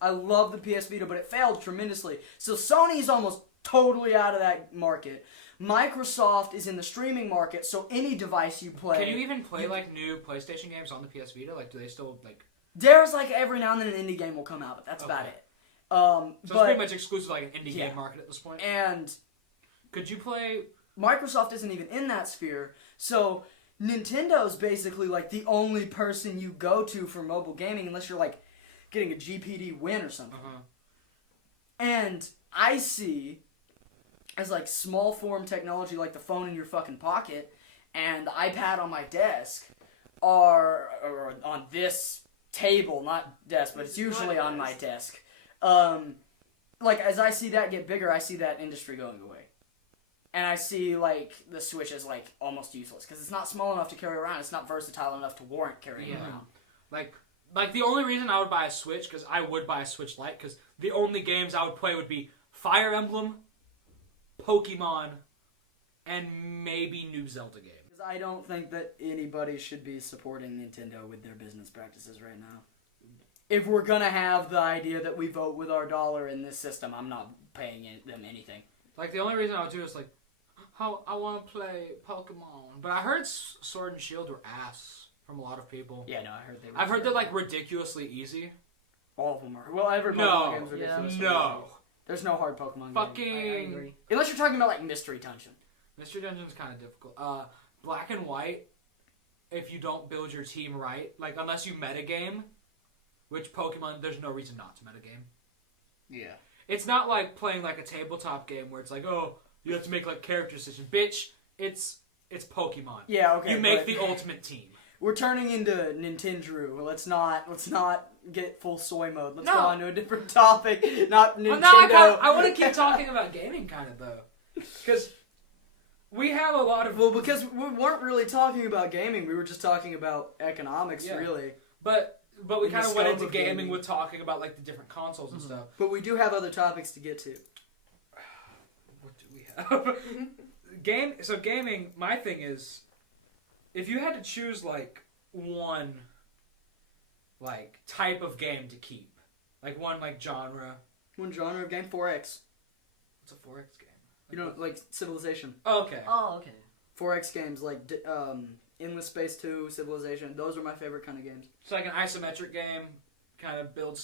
love the PS Vita, but it failed tremendously. So Sony's almost totally out of that market. Microsoft is in the streaming market, so any device you play. Can you even play like new PlayStation games on the PS Vita? Like, do they still like? There's like every now and then an indie game will come out, but that's about Okay. it. So But it's pretty much exclusive like an indie Yeah. game market at this point. and Could you play? Microsoft isn't even in that sphere, so Nintendo's basically like the only person you go to for mobile gaming unless you're like getting a GPD win or something. And I see as like small form technology like the phone in your fucking pocket and the iPad on my desk are or on this table, not desk, but it's usually on my desk. Like, as I see that get bigger, I see that industry going away. And I see, like, the Switch as, like, almost useless. Because it's not small enough to carry around. It's not versatile enough to warrant carrying it around. Like the only reason I would buy a Switch, because I would buy a Switch Lite, because the only games I would play would be Fire Emblem, Pokemon, and maybe new Zelda games. I don't think that anybody should be supporting Nintendo with their business practices right now. If we're gonna have the idea that we vote with our dollar in this system, I'm not paying them anything. Like, the only reason I would do is, like, how I want to play Pokemon. But I heard Sword and Shield were ass from a lot of people. Yeah, no, I heard they were. I've heard they're, like, ridiculously easy. All of them are. Well, every No. Pokemon game's ridiculous. No. There's no hard Pokemon game. Fucking... agree. Unless you're talking about, like, Mystery Dungeon. Mystery Dungeon's kind of difficult. Black and White, if you don't build your team right, like, unless you metagame, which Pokemon, there's no reason not to metagame. Yeah. It's not like playing, like, a tabletop game where it's like, oh, you have to make, like, character decisions. Bitch, it's Pokemon. Yeah, okay. You make but the ultimate team. We're turning into Nintendo. Let's not get full soy mode. Let's No. go on to a different topic. Not Nintendo. Well, no, I want to keep talking about gaming, kind of, though. Because we have a lot of... Well, because we weren't really talking about gaming. We were just talking about economics, Yeah. really. But we In kind the of went scope into of gaming gaming. with talking about, like, the different consoles and stuff. But we do have other topics to get to. What do we have? Gaming, my thing is, if you had to choose, like, one, like, type of game to keep, like, one, like, genre. One genre of game, 4X. What's a 4X game? You know, like Civilization. Okay. Oh, okay. 4X games, like Endless Space 2, Civilization. Those are my favorite kind of games. It's like an isometric game, kind of build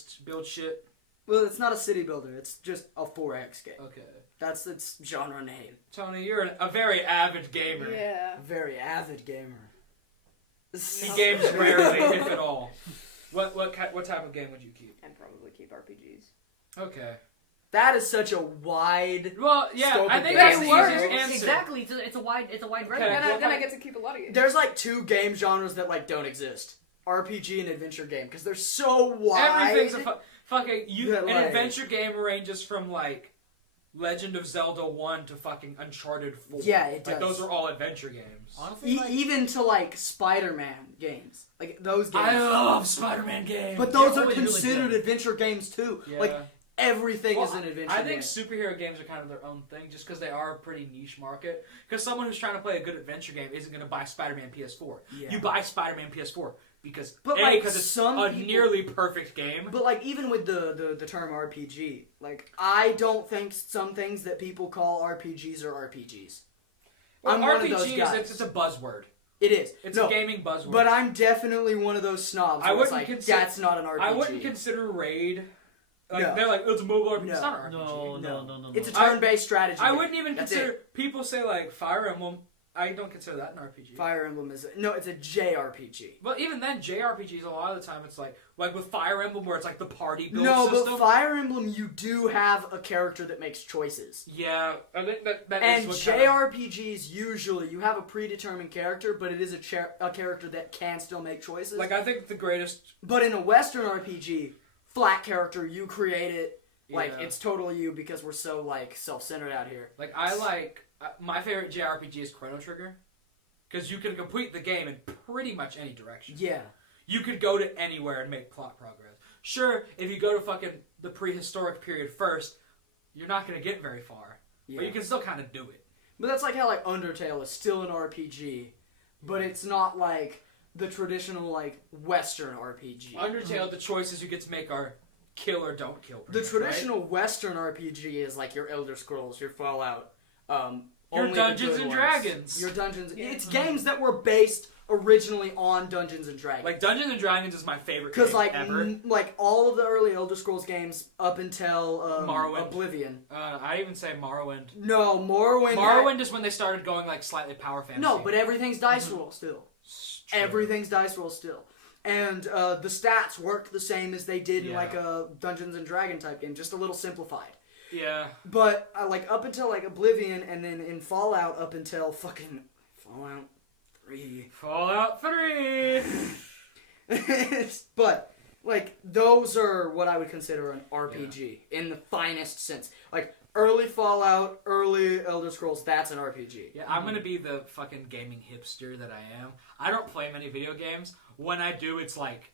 shit. Well, it's not a city builder. It's just a 4X game. Okay. That's its genre name. Tony, you're a very avid gamer. Yeah. A very avid gamer. He games rarely, if at all. What type of game would you keep? And probably keep RPGs. Okay. That is such a wide. Well, yeah, Scope I of think games. that's the It works. easiest answer. Exactly. It's a wide range. Okay. Then I get to keep a lot of games. There's like two game genres that like don't exist: RPG and adventure game, because they're so wide. Everything's a fucking Yeah, an like- adventure game ranges from like Legend of Zelda 1 to fucking Uncharted 4. Yeah, it Like does. those are all adventure games. Honestly, like, Even to like Spider-Man games, like those games. I love Spider-Man games. But those They're are really, really considered good. adventure games too. Yeah. Like everything Well, is an adventure I game. think superhero games are kind of their own thing, just because they are a pretty niche market. Because someone who's trying to play a good adventure game isn't going to buy Spider-Man PS4. Yeah. You buy Spider-Man PS4 because But, A, like, because it's some a people- nearly perfect game. But like even with the term RPG, like I don't think some things that people call RPGs are RPGs. Well, I'm one of RPGs, those guys. it's a buzzword. It is. It's no, a gaming buzzword. but I'm definitely one of those snobs. I Where it's wouldn't like, consider- that's not an RPG. I wouldn't consider Raid. Like No. they're like it's a mobile RPG. It's No. not an RPG. No. It's a turn-based strategy. I game. wouldn't even That's consider. it. People say like Fire Emblem. I don't consider that an RPG. Fire Emblem is it's a JRPG. But even then, JRPGs a lot of the time it's like with Fire Emblem where it's like the party build No, system. but Fire Emblem you do have a character that makes choices. Yeah, I think that And is what kind of- JRPGs usually you have a predetermined character, but it is a character that can still make choices. Like I think the greatest. But in a Western RPG, flat character, you create it. Like Yeah. it's totally you because we're so like self-centered out here. Like I like my favorite JRPG is Chrono Trigger, because you can complete the game in pretty much any direction. Yeah. You could go to anywhere and make plot progress. Sure, if you go to fucking the prehistoric period first, you're not gonna get very far. Yeah. But you can still kind of do it. But that's like how like Undertale is still an RPG, but it's not like the traditional like Western RPG. Undertale, the choices you get to make are kill or don't kill. The pretty much, traditional Western RPG is like your Elder Scrolls, your Fallout, Your only the Dungeons good and ones. Dragons. Your Dungeons. Yeah. It's games that were based originally on Dungeons and Dragons. Like Dungeons and Dragons is my favorite game because like ever. like all of the early Elder Scrolls games up until Morrowind. Oblivion. I even say Morrowind. No, Morrowind. Morrowind is when they started going like slightly power fantasy. No, but everything's dice roll still. It's true. Everything's dice roll still. And the stats work the same as they did in Yeah. like a Dungeons and Dragon type game, just a little simplified. Yeah. But like up until like Oblivion, and then in Fallout up until fucking Fallout 3. Fallout 3. But like those are what I would consider an RPG in the finest sense. Like early Fallout, early Elder Scrolls, that's an RPG. Yeah, I'm gonna be the fucking gaming hipster that I am. I don't play many video games. When I do, it's like,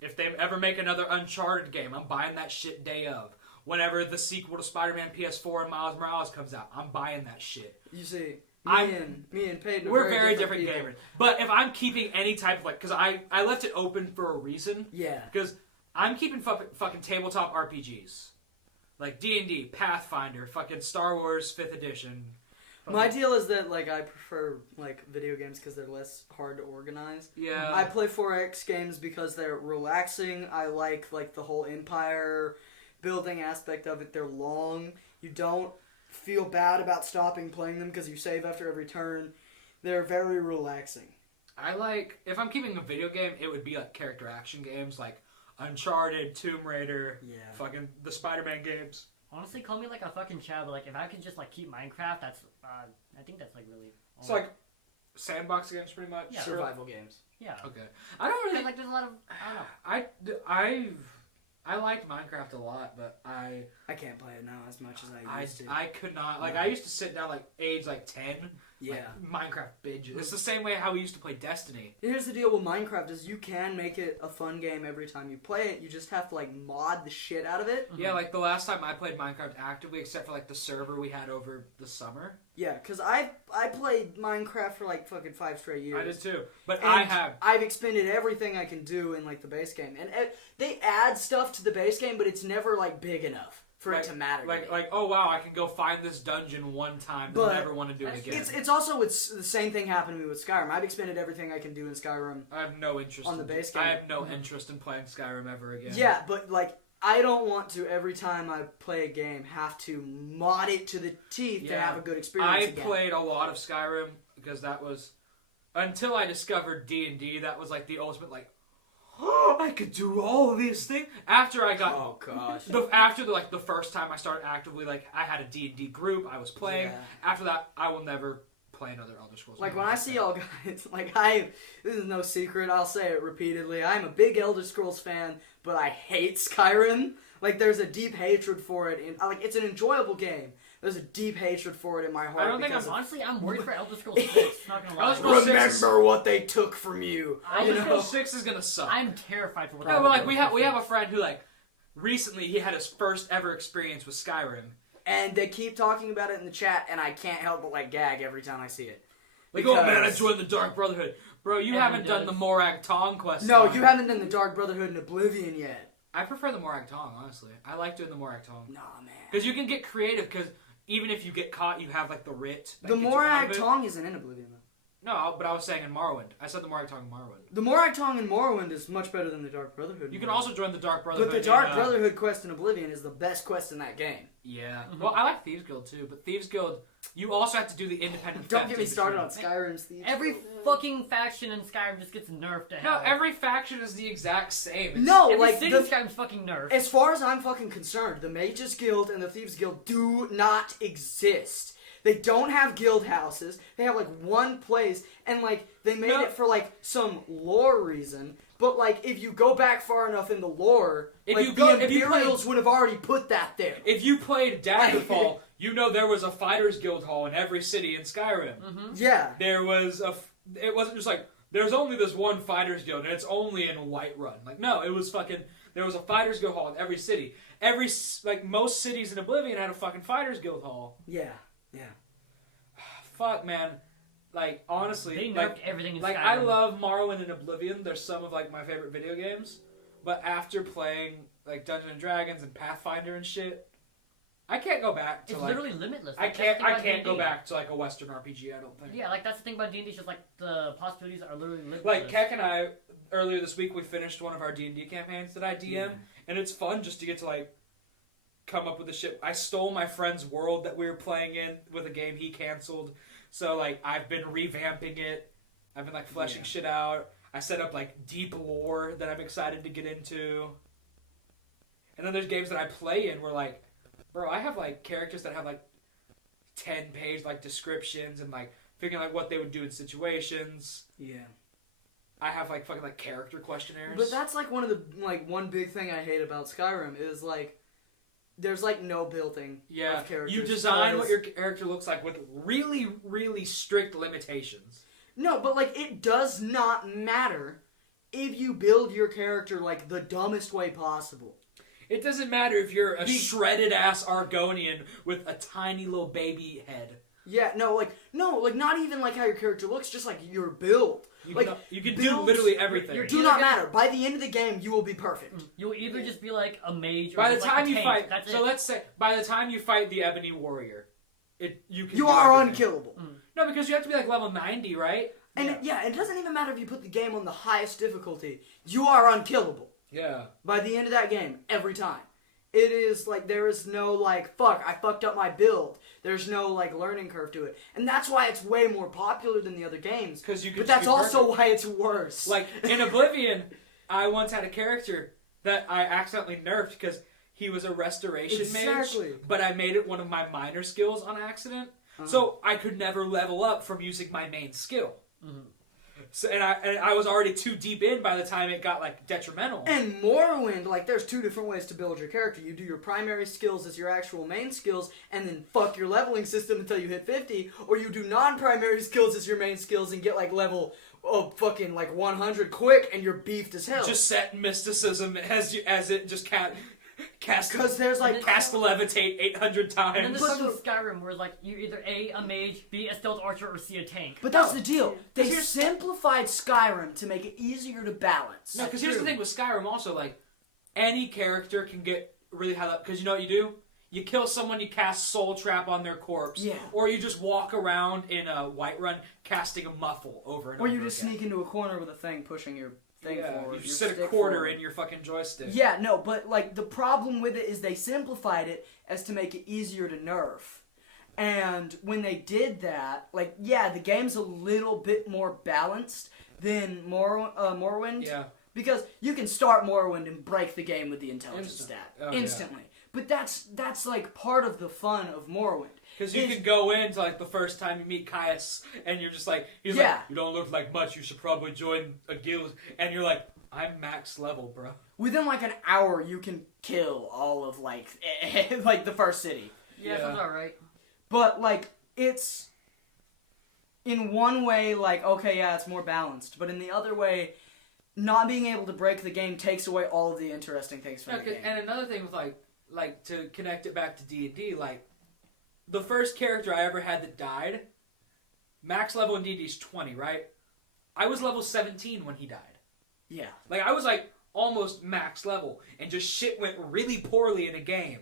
if they ever make another Uncharted game, I'm buying that shit day of. Whenever the sequel to Spider-Man PS4 and Miles Morales comes out, I'm buying that shit. You see, I'm- me and Peyton are We're very different people. gamers. But if I'm keeping any type of, like, because I left it open for a reason. Yeah. Because I'm keeping fucking tabletop RPGs. Like D&D, Pathfinder, fucking Star Wars 5th edition. My deal is that like I prefer like video games because they're less hard to organize. Yeah. I play 4X games because they're relaxing. I like the whole empire building aspect of it. They're long. You don't feel bad about stopping playing them because you save after every turn. They're very relaxing. I like, if I'm keeping a video game, it would be like character action games like Uncharted, Tomb Raider, fucking the Spider-Man games. Honestly, call me like a fucking child, but like if I could just like keep Minecraft, that's I think that's like really. It's like sandbox games, pretty much. Yeah. Survival games. Yeah. Okay. I don't really Like there's a lot of I don't know. I liked Minecraft a lot, but I can't play it now as much as I used to. I could not, like, I used to sit down like age like 10. Yeah. Like, Minecraft binges. It's the same way how we used to play Destiny. Here's the deal with Minecraft is you can make it a fun game every time you play it. You just have to like mod the shit out of it. Yeah, like the last time I played Minecraft actively, except for like the server we had over the summer. Yeah, because I played Minecraft for like fucking 5 straight years. I did too. But And I've expended everything I can do in like the base game. And they add stuff to the base game, but it's never like big enough for it to matter. Like, oh wow, I can go find this dungeon one time, but never want to do it again. It's also the same thing happened to me with Skyrim. I've expended everything I can do in Skyrim. I have no interest on the base game. I have no interest in playing Skyrim ever again. Yeah, but like I don't want to every time I play a game have to mod it to the teeth to have a good experience. I played a lot of Skyrim because that was until I discovered D&D. That was like the ultimate like. Oh, I could do all of these things. After I got, oh gosh, after the first time I started actively, like I had a D&D group I was playing. Yeah. After that, I will never play another Elder Scrolls. Like when I see y'all guys, like this is no secret. I'll say it repeatedly. I'm a big Elder Scrolls fan, but I hate Skyrim. Like there's a deep hatred for it, and like it's an enjoyable game. There's a deep hatred for it in my heart. I don't think Honestly, I'm worried for Elder Scrolls 6. Not gonna lie. Elder Scrolls 6 Remember what they took from you. Elder Scrolls 6 is gonna suck. I'm terrified for what. No, but like we have a friend who like recently he had his first ever experience with Skyrim. And they keep talking about it in the chat, and I can't help but like gag every time I see it. Like, oh man, I joined the Dark Brotherhood. Bro, you haven't done the Morag Tong quest. No, line. you haven't done the Dark Brotherhood in Oblivion yet. I prefer the Morag Tong, honestly. I like doing the Morag Tong. Nah, man. Because you can get creative, because even if you get caught, you have like the writ. The Morag Tong isn't in Oblivion, though. No, but I was saying in Morrowind. I said the Morag Tong in Morrowind. The Morag Tong in Morrowind is much better than the Dark Brotherhood. You can also join the Dark Brotherhood. But the Dark Brotherhood quest in Oblivion is the best quest in that game. Yeah. Well, I like Thieves Guild too, but Thieves Guild, you also have to do the independent. Don't get me started on Skyrim's Thieves Every Guild. fucking faction in Skyrim just gets nerfed to hell. No, every faction is the exact same. No, Every like city in Skyrim's fucking nerfed. as far as I'm fucking concerned, the Mages Guild and the Thieves Guild do not exist. They don't have guild houses. They have like one place, and like they made it for like some lore reason. But like if you go back far enough in the lore, the Imperials would have already put that there. If you played Daggerfall, you know there was a Fighters Guild hall in every city in Skyrim. Yeah. There was it wasn't just like there's only this one Fighters Guild and it's only in Whiterun. Like no, it was fucking. There was a Fighters Guild hall in every city. Most cities in Oblivion had a fucking Fighters Guild hall. Yeah. Yeah. Fuck, man. Like, honestly. They nerfed everything in Like, Skyrim. I love Morrowind and Oblivion. They're some of, like, my favorite video games. But after playing, like, Dungeons & Dragons and Pathfinder and shit, I can't go back to, It's like... literally limitless. I Like, that's the thing about can't go D&D. back to, like, a Western RPG, I don't think. Yeah, like, that's the thing about D&D. It's just, like, the possibilities are literally limitless. Like, Keck and I, earlier this week, we finished one of our D&D campaigns that I DM. And it's fun just to get to, like, come up with the shit. I stole my friend's world that we were playing in with a game he canceled. So, like, I've been revamping it. I've been, like, fleshing shit out. I set up, like, deep lore that I'm excited to get into. And then there's games that I play in where, like, bro, I have, like, characters that have, like, 10-page, like, descriptions and, like, figuring like what they would do in situations. Yeah. I have like fucking like character questionnaires. But that's like one big thing I hate about Skyrim is like there's like no building of characters. You design what your character looks like with really, really strict limitations. No, but like it does not matter if you build your character like the dumbest way possible. It doesn't matter if you're a shredded ass Argonian with a tiny little baby head. Yeah, no, not even like how your character looks, just like your build. You can do literally everything. Do not matter. By the end of the game, you will be perfect. You'll either just be like a mage, or by the just, time like, a you tank. fight, That's so it. let's say by the time you fight the Ebony Warrior, you You are everything. unkillable. No, because you have to be like level 90, right? And it doesn't even matter if you put the game on the highest difficulty. You are unkillable. Yeah. By the end of that game, every time. It is like, there is no like, fuck, I fucked up my build. There's no like learning curve to it. And that's why it's way more popular than the other games. Because you can But that's be also perfect. why it's worse. Like, in Oblivion, I once had a character that I accidentally nerfed because he was a restoration mage, but I made it one of my minor skills on accident. So I could never level up from using my main skill. So, and I was already too deep in by the time it got like detrimental. And Morrowind, like, there's two different ways to build your character. You do your primary skills as your actual main skills, and then fuck your leveling system until you hit 50, or you do non-primary skills as your main skills and get, like, level, fucking, like, 100 quick, and you're beefed as hell. Just set mysticism as it just cast. Because there's, like... Cast the levitate 800 times. And then there's fucking Skyrim, where like you're either A mage, B a stealth archer, or C a tank. But that's the deal. They simplified Skyrim to make it easier to balance. No, because here's the thing with Skyrim also, like, any character can get really high level. Because you know what you do? You kill someone, you cast Soul Trap on their corpse. Yeah. Or you just walk around in a Whiterun casting a muffle over and Or over you just again. sneak into a corner with a thing pushing your thing forward. You your set a stick quarter forward. in your fucking joystick. Yeah, no, but like the problem with it is they simplified it as to make it easier to nerf. And when they did that, like, yeah, the game's a little bit more balanced than Morrowind. Yeah. Because you can start Morrowind and break the game with the intelligence Instant. stat. Oh, yeah. Instantly. But that's like part of the fun of Morrowind. Because you can go into like the first time you meet Caius, and you're just like, he's like, you don't look like much. You should probably join a guild. And you're like, I'm max level, bro. Within like an hour, you can kill all of like like the first city. Yeah, sounds alright. But like it's in one way like okay, yeah, it's more balanced. But in the other way, not being able to break the game takes away all of the interesting things from the game. And another thing with like to connect it back to D&D, like the first character I ever had that died, max level in D&D is 20, right? I was level 17 when he died. Yeah. Like I was like almost max level, and just shit went really poorly in a game.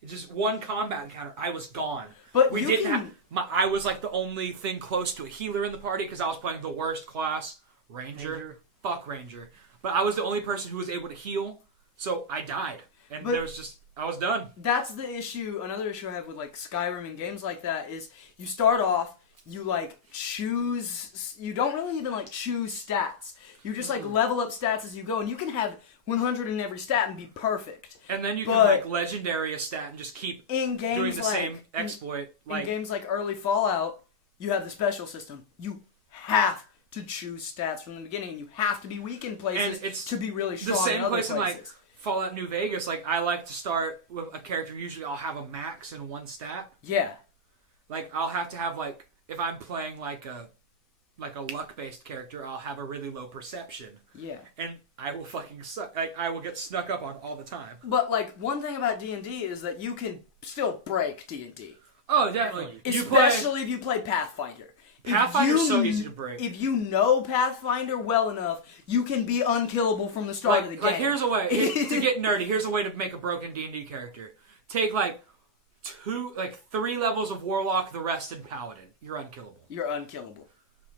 It's just one combat encounter, I was gone. But we you didn't can... have. I was like the only thing close to a healer in the party because I was playing the worst class, Ranger. Fuck Ranger. But I was the only person who was able to heal, so I died, and there was just. I was done. That's the issue. Another issue I have with like Skyrim and games like that is you start off, you like choose. You don't really even like choose stats. You just like level up stats as you go, and you can have 100 in every stat and be perfect. And then you can like legendary a stat and just keep in games doing the like, same exploit. In games like early Fallout, you have the special system. You have to choose stats from the beginning. And you have to be weak in places it's to be really strong the same in other place places. in like Fallout New Vegas. Like I like to start with a character. Usually I'll have a max in one stat. Yeah. Like I'll have to have like if I'm playing like a luck based character, I'll have a really low perception. Yeah. And I will fucking suck. Like I will get snuck up on all the time. But like one thing about D&D is that you can still break D&D. Oh, definitely. Especially if you play Pathfinder. Pathfinder's so easy to break. If you know Pathfinder well enough, you can be unkillable from the start of the game. Like here's a way to get nerdy. Here's a way to make a broken D&D character. Take like 3 levels of Warlock, the rest in Paladin. You're unkillable. You're unkillable.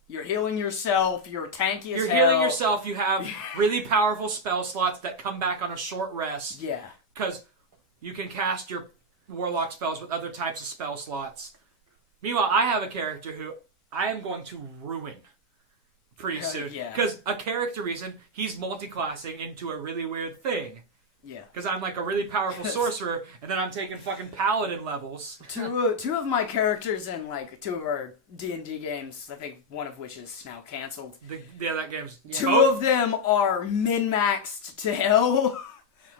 You're healing yourself. You're tanky as You're hell. healing yourself. You have really powerful spell slots that come back on a short rest. Yeah. Because you can cast your Warlock spells with other types of spell slots. Meanwhile, I have a character who I am going to ruin pretty soon. Yeah. Because a character reason, he's multi-classing into a really weird thing. Yeah. Because I'm like a really powerful sorcerer, and then I'm taking fucking paladin levels. Two of my characters in like 2 of our D&D games, I think one of which is now canceled. That game's 2 of them are min-maxed to hell.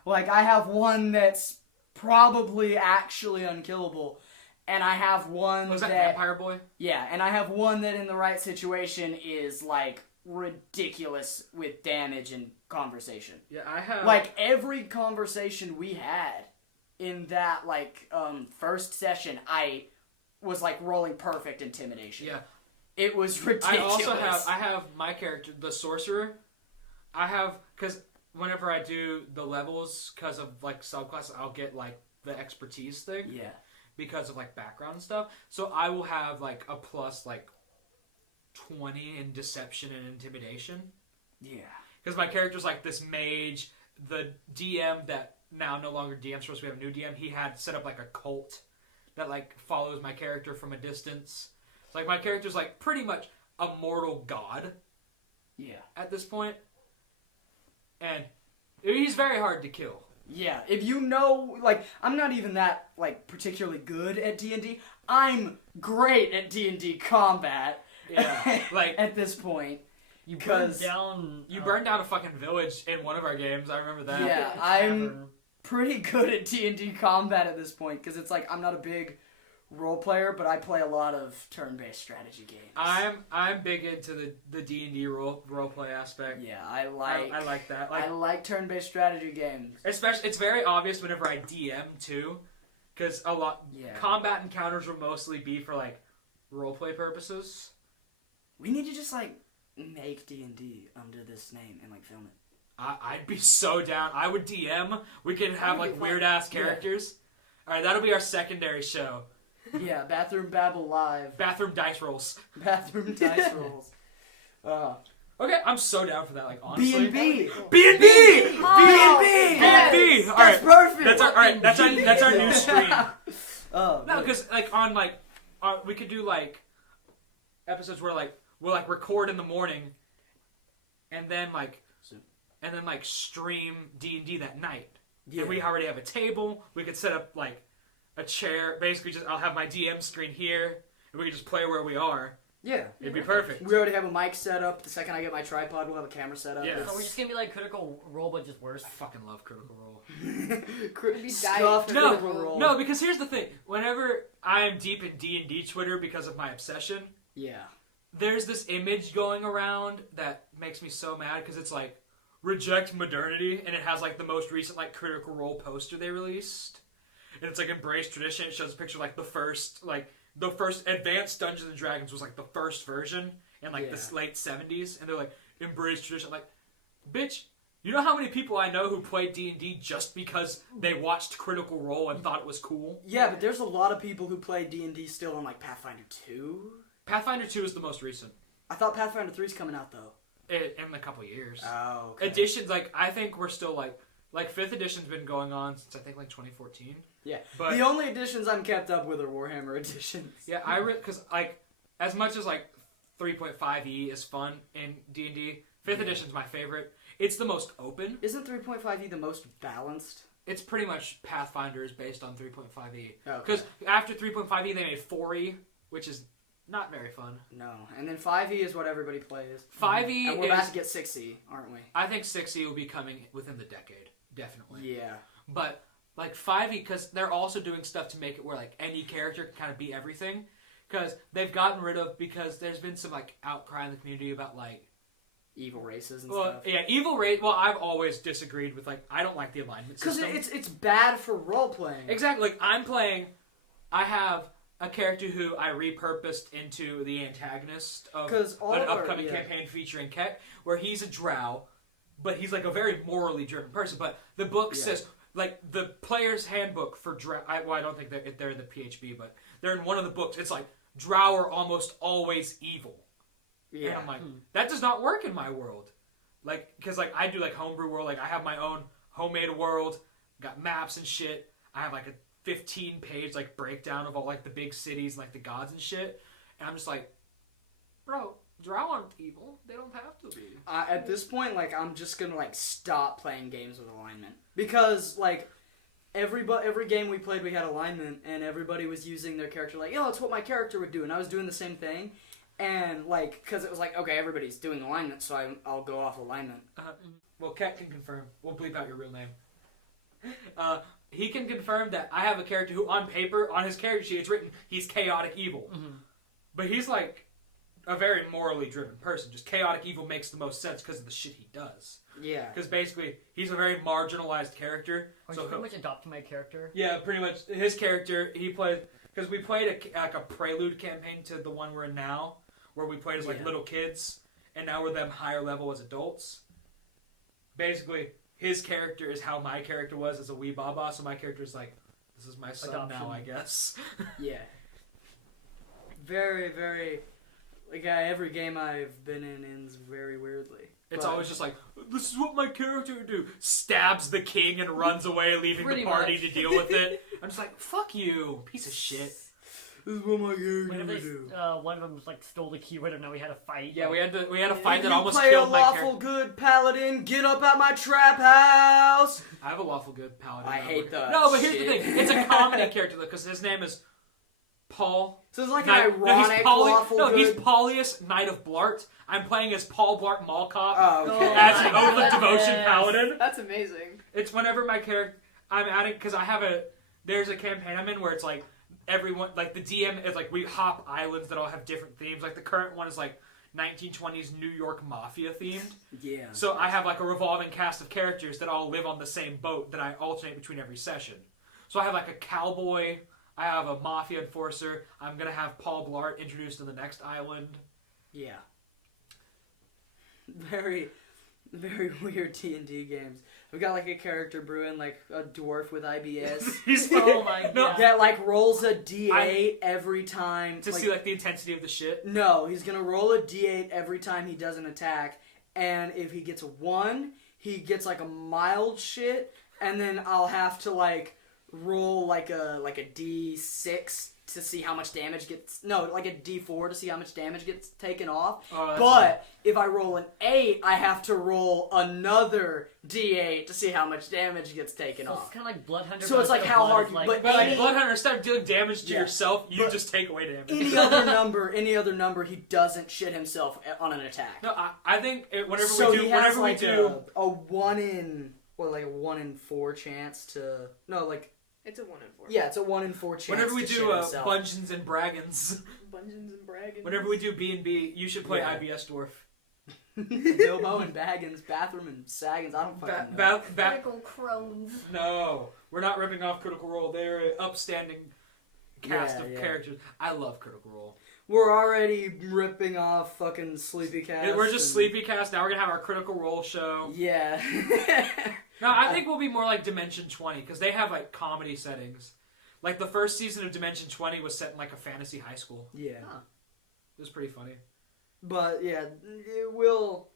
Like, I have one that's probably actually unkillable, and I have one Was that Vampire Boy? Yeah, and I have one that in the right situation is, like, ridiculous with damage and conversation. Yeah, I have... Like, every conversation we had in that, like, first session, I was, like, rolling perfect intimidation. Yeah. It was ridiculous. I have my character, the sorcerer. Because whenever I do the levels, because of, like, subclasses, I'll get, like, the expertise thing. Yeah. Because of, like, background and stuff. So I will have, like, a plus, like, 20 in deception and intimidation. Yeah. Because my character's like this mage. The DM that now no longer DMs for us, we have a new DM, he had set up like a cult that like follows my character from a distance. So like my character's like pretty much a mortal god. Yeah. At this point. And he's very hard to kill. Yeah, if you know, like, I'm not even that, like, particularly good at D&D. I'm great at D&D combat. Yeah, like at this point. You burned down a fucking village in one of our games. I remember that. Yeah, I'm pretty good at D&D combat at this point because it's like I'm not a big role player, but I play a lot of turn-based strategy games. I'm big into the D&D role play aspect. Yeah, I like that. I like turn-based strategy games. Especially, it's very obvious whenever I DM too, because combat encounters will mostly be for like role play purposes. We need to just like make D&D under this name and like film it. I'd be so down. I would DM. We could have like weird ass characters. Yeah. All right, that'll be our secondary show. Yeah, Bathroom Babble Live. Bathroom dice rolls. Bathroom dice rolls. Okay, I'm so down for that. Like honestly, B&B. B&B. B&B. All right, perfect. That's our new stream. Oh no, because like on we could do like episodes where like we'll like record in the morning, and then stream D&D that night. Yeah. And we already have a table. We could set up like a chair. Basically, I'll have my DM screen here, and we could just play where we are. Yeah, it'd be perfect. We already have a mic set up. The second I get my tripod, we'll have a camera set up. Yeah. So we're just gonna be like Critical Role, but just worse. I fucking love Critical Role. No, because here's the thing. Whenever I am deep in D&D Twitter because of my obsession, there's this image going around that makes me so mad because it's like reject modernity, and it has like the most recent like Critical Role poster they released, and it's like embrace tradition. It shows a picture of, like the first Advanced Dungeons and Dragons was like the first version in like the late 70s, and they're like embrace tradition. I'm like, bitch, you know how many people I know who played D&D just because they watched Critical Role and thought it was cool? Yeah, but there's a lot of people who play D&D still on like Pathfinder 2. Pathfinder 2 is the most recent. I thought Pathfinder 3 is coming out though. In a couple years. Oh, okay. Editions, like, I think we're still, like 5th edition's been going on since, I think, like, 2014. Yeah. But the only editions I'm kept up with are Warhammer editions. Yeah, because, like, as much as, like, 3.5e is fun in D&D, 5th edition's my favorite. It's the most open. Isn't 3.5e the most balanced? It's pretty much Pathfinder is based on 3.5e. Because after 3.5e, they made 4e, which is not very fun. No. And then 5e is what everybody plays. 5e and we're about to get 6e, aren't we? I think 6e will be coming within the decade. Definitely. Yeah. But, like, 5e, because they're also doing stuff to make it where, like, any character can kind of be everything. Because they've gotten rid of, because there's been some, like, outcry in the community about, like, evil races and stuff. Yeah, evil race. Well, I've always disagreed with, like, I don't like the alignment system. Because it's bad for role-playing. Exactly. Like, I have a character who I repurposed into the antagonist of an upcoming campaign featuring Ket, where he's a drow, but he's like a very morally driven person. But the book says, like, the player's handbook for drow. I don't think they're in the PHB, but they're in one of the books. It's like drow are almost always evil. Yeah. And I'm like, that does not work in my world. Like, because like I do like homebrew world. Like I have my own homemade world, got maps and shit. I have like a 15-page like breakdown of all like the big cities and like the gods and shit, and I'm just like, bro, Drow aren't evil. They don't have to be. At this point, like, I'm just gonna like stop playing games with alignment because like every game we played, we had alignment, and everybody was using their character like, "Yo, that's what my character would do," and I was doing the same thing, and like, because it was like, okay, everybody's doing alignment, so I'll go off alignment. Well, Kat can confirm. We'll bleep out your real name. He can confirm that I have a character who, on paper, on his character sheet, it's written he's chaotic evil, but he's like a very morally driven person. Just chaotic evil makes the most sense because of the shit he does. Yeah. Because basically, he's a very marginalized character. So pretty much adopted my character. Yeah, pretty much. His character, he played... Because we played a prelude campaign to the one we're in now, where we played as like little kids, and now we're them higher level as adults. Basically, his character is how my character was as a wee baba, so my character is like, this is my son Adoption. now, I guess. Yeah. Very, very... Like, every game I've been in ends very weirdly. It's But- always just like, this is what my character would do. Stabs the king and runs away, leaving Pretty the party much. to deal with it. I'm just like, fuck you, piece of shit. This is what my character Whenever would do. one of them like stole the key with him, now we had a fight. Yeah, like, we had a fight If that you almost play killed a my lawful character. good paladin, get up at my trap house! I have a lawful good paladin. I hate that No, but here's the shit. thing. It's a comedy character, though, because his name is Paul. So it's like Knight- an ironic lawful no, good... he's Paulius, Knight of Blart. I'm playing as Paul Blart Mallcop Oh, okay. as Oh an my Oath of Devotion goodness. paladin. That's amazing. It's whenever my character, I'm adding, because I have there's a campaign I'm in where it's like, everyone, like the DM is like, we hop islands that all have different themes. Like the current one is like 1920s New York Mafia themed. Yeah. So I have like a revolving cast of characters that all live on the same boat that I alternate between every session. So I have like a cowboy, I have a mafia enforcer, I'm going to have Paul Blart introduced to the next island. Yeah. Very, very weird D&D games. We've got like a character brewing, like a dwarf with IBS. He's Oh my No, god. That like rolls a D8 every time. to see like the intensity of the shit. No, he's gonna roll a D8 every time he does an attack, and if he gets a 1, he gets like a mild shit, and then I'll have to like roll like a D6 to see how much damage gets... No, like a D4 to see how much damage gets taken off. Oh, that's But if I roll an 8, I have to roll another D8 to see how much damage gets taken So it's off. kind of like Blood Hunter. So it's but like instead how of blood, hard it's you- like, but But like Any- Bloodhunter, instead of doing damage to Yeah. yourself, you But just take away damage. Any other number, he doesn't shit himself on an attack. No, I think whenever So we do, he has whenever like we do, a 1 in, or like a 1 in 4 chance to... No, like... It's a 1 in 4. Yeah, it's a 1 in 4 chance whenever we to do shit himself. Bungeons and Dragons, Dungeons and Dragons. whenever we do B&B, you should play Yeah. IBS Dwarf. Bilbo and Baggins, Bathroom and Saggins, I don't fucking know. Critical crones. No, we're not ripping off Critical Role. They're an upstanding cast Yeah, of yeah. characters. I love Critical Role. We're already ripping off fucking Sleepy Cast. We're just and- Sleepy Cast. Now we're gonna have our Critical Role show. Yeah. No, I think we'll be more like Dimension 20 because they have like comedy settings. Like the first season of Dimension 20 was set in like a fantasy high school. Yeah. It was pretty funny. But yeah, we'll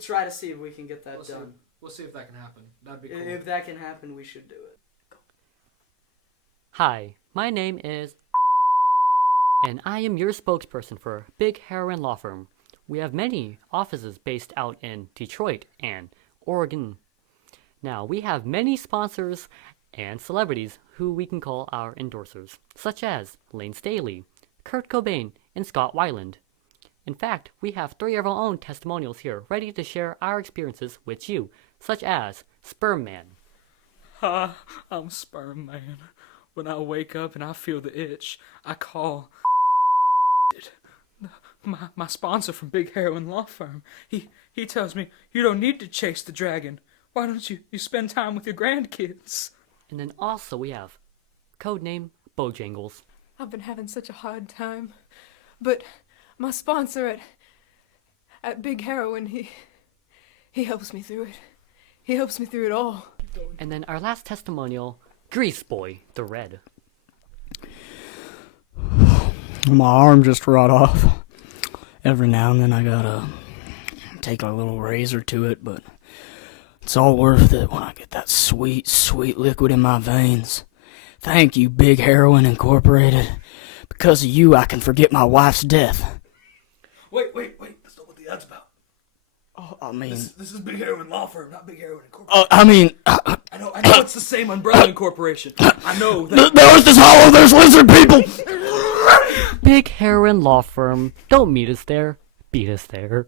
try to see if we can get that We'll see. done. We'll see if that can happen. That'd be cool. If that can happen, we should do it. Hi, my name is and I am your spokesperson for Big Heroin Law Firm. We have many offices based out in Detroit and Oregon. Now, we have many sponsors and celebrities who we can call our endorsers, such as Lane Staley, Kurt Cobain, and Scott Weiland. In fact, we have 3 of our own testimonials here ready to share our experiences with you, such as Sperm Man. I'm Sperm Man. When I wake up and I feel the itch, I call my sponsor from Big Heroin Law Firm. He tells me, you don't need to chase the dragon. Why don't you spend time with your grandkids? And then also we have codename Bojangles. I've been having such a hard time, but my sponsor at Big Heroin, he helps me through it. He helps me through it all. And then our last testimonial, Grease Boy, the Red. My arm just rot off. Every now and then I gotta take a little razor to it, but it's all worth it when I get that sweet, sweet liquid in my veins. Thank you, Big Heroin Incorporated. Because of you, I can forget my wife's death. Wait. That's not what the ad's about. Oh, I mean, This is Big Heroin Law Firm, not Big Heroin Incorporated. I mean, I know it's the same umbrella incorporation. I know that. there's this hollow, there's lizard people! Big Heroin Law Firm. Don't meet us there. Beat us there.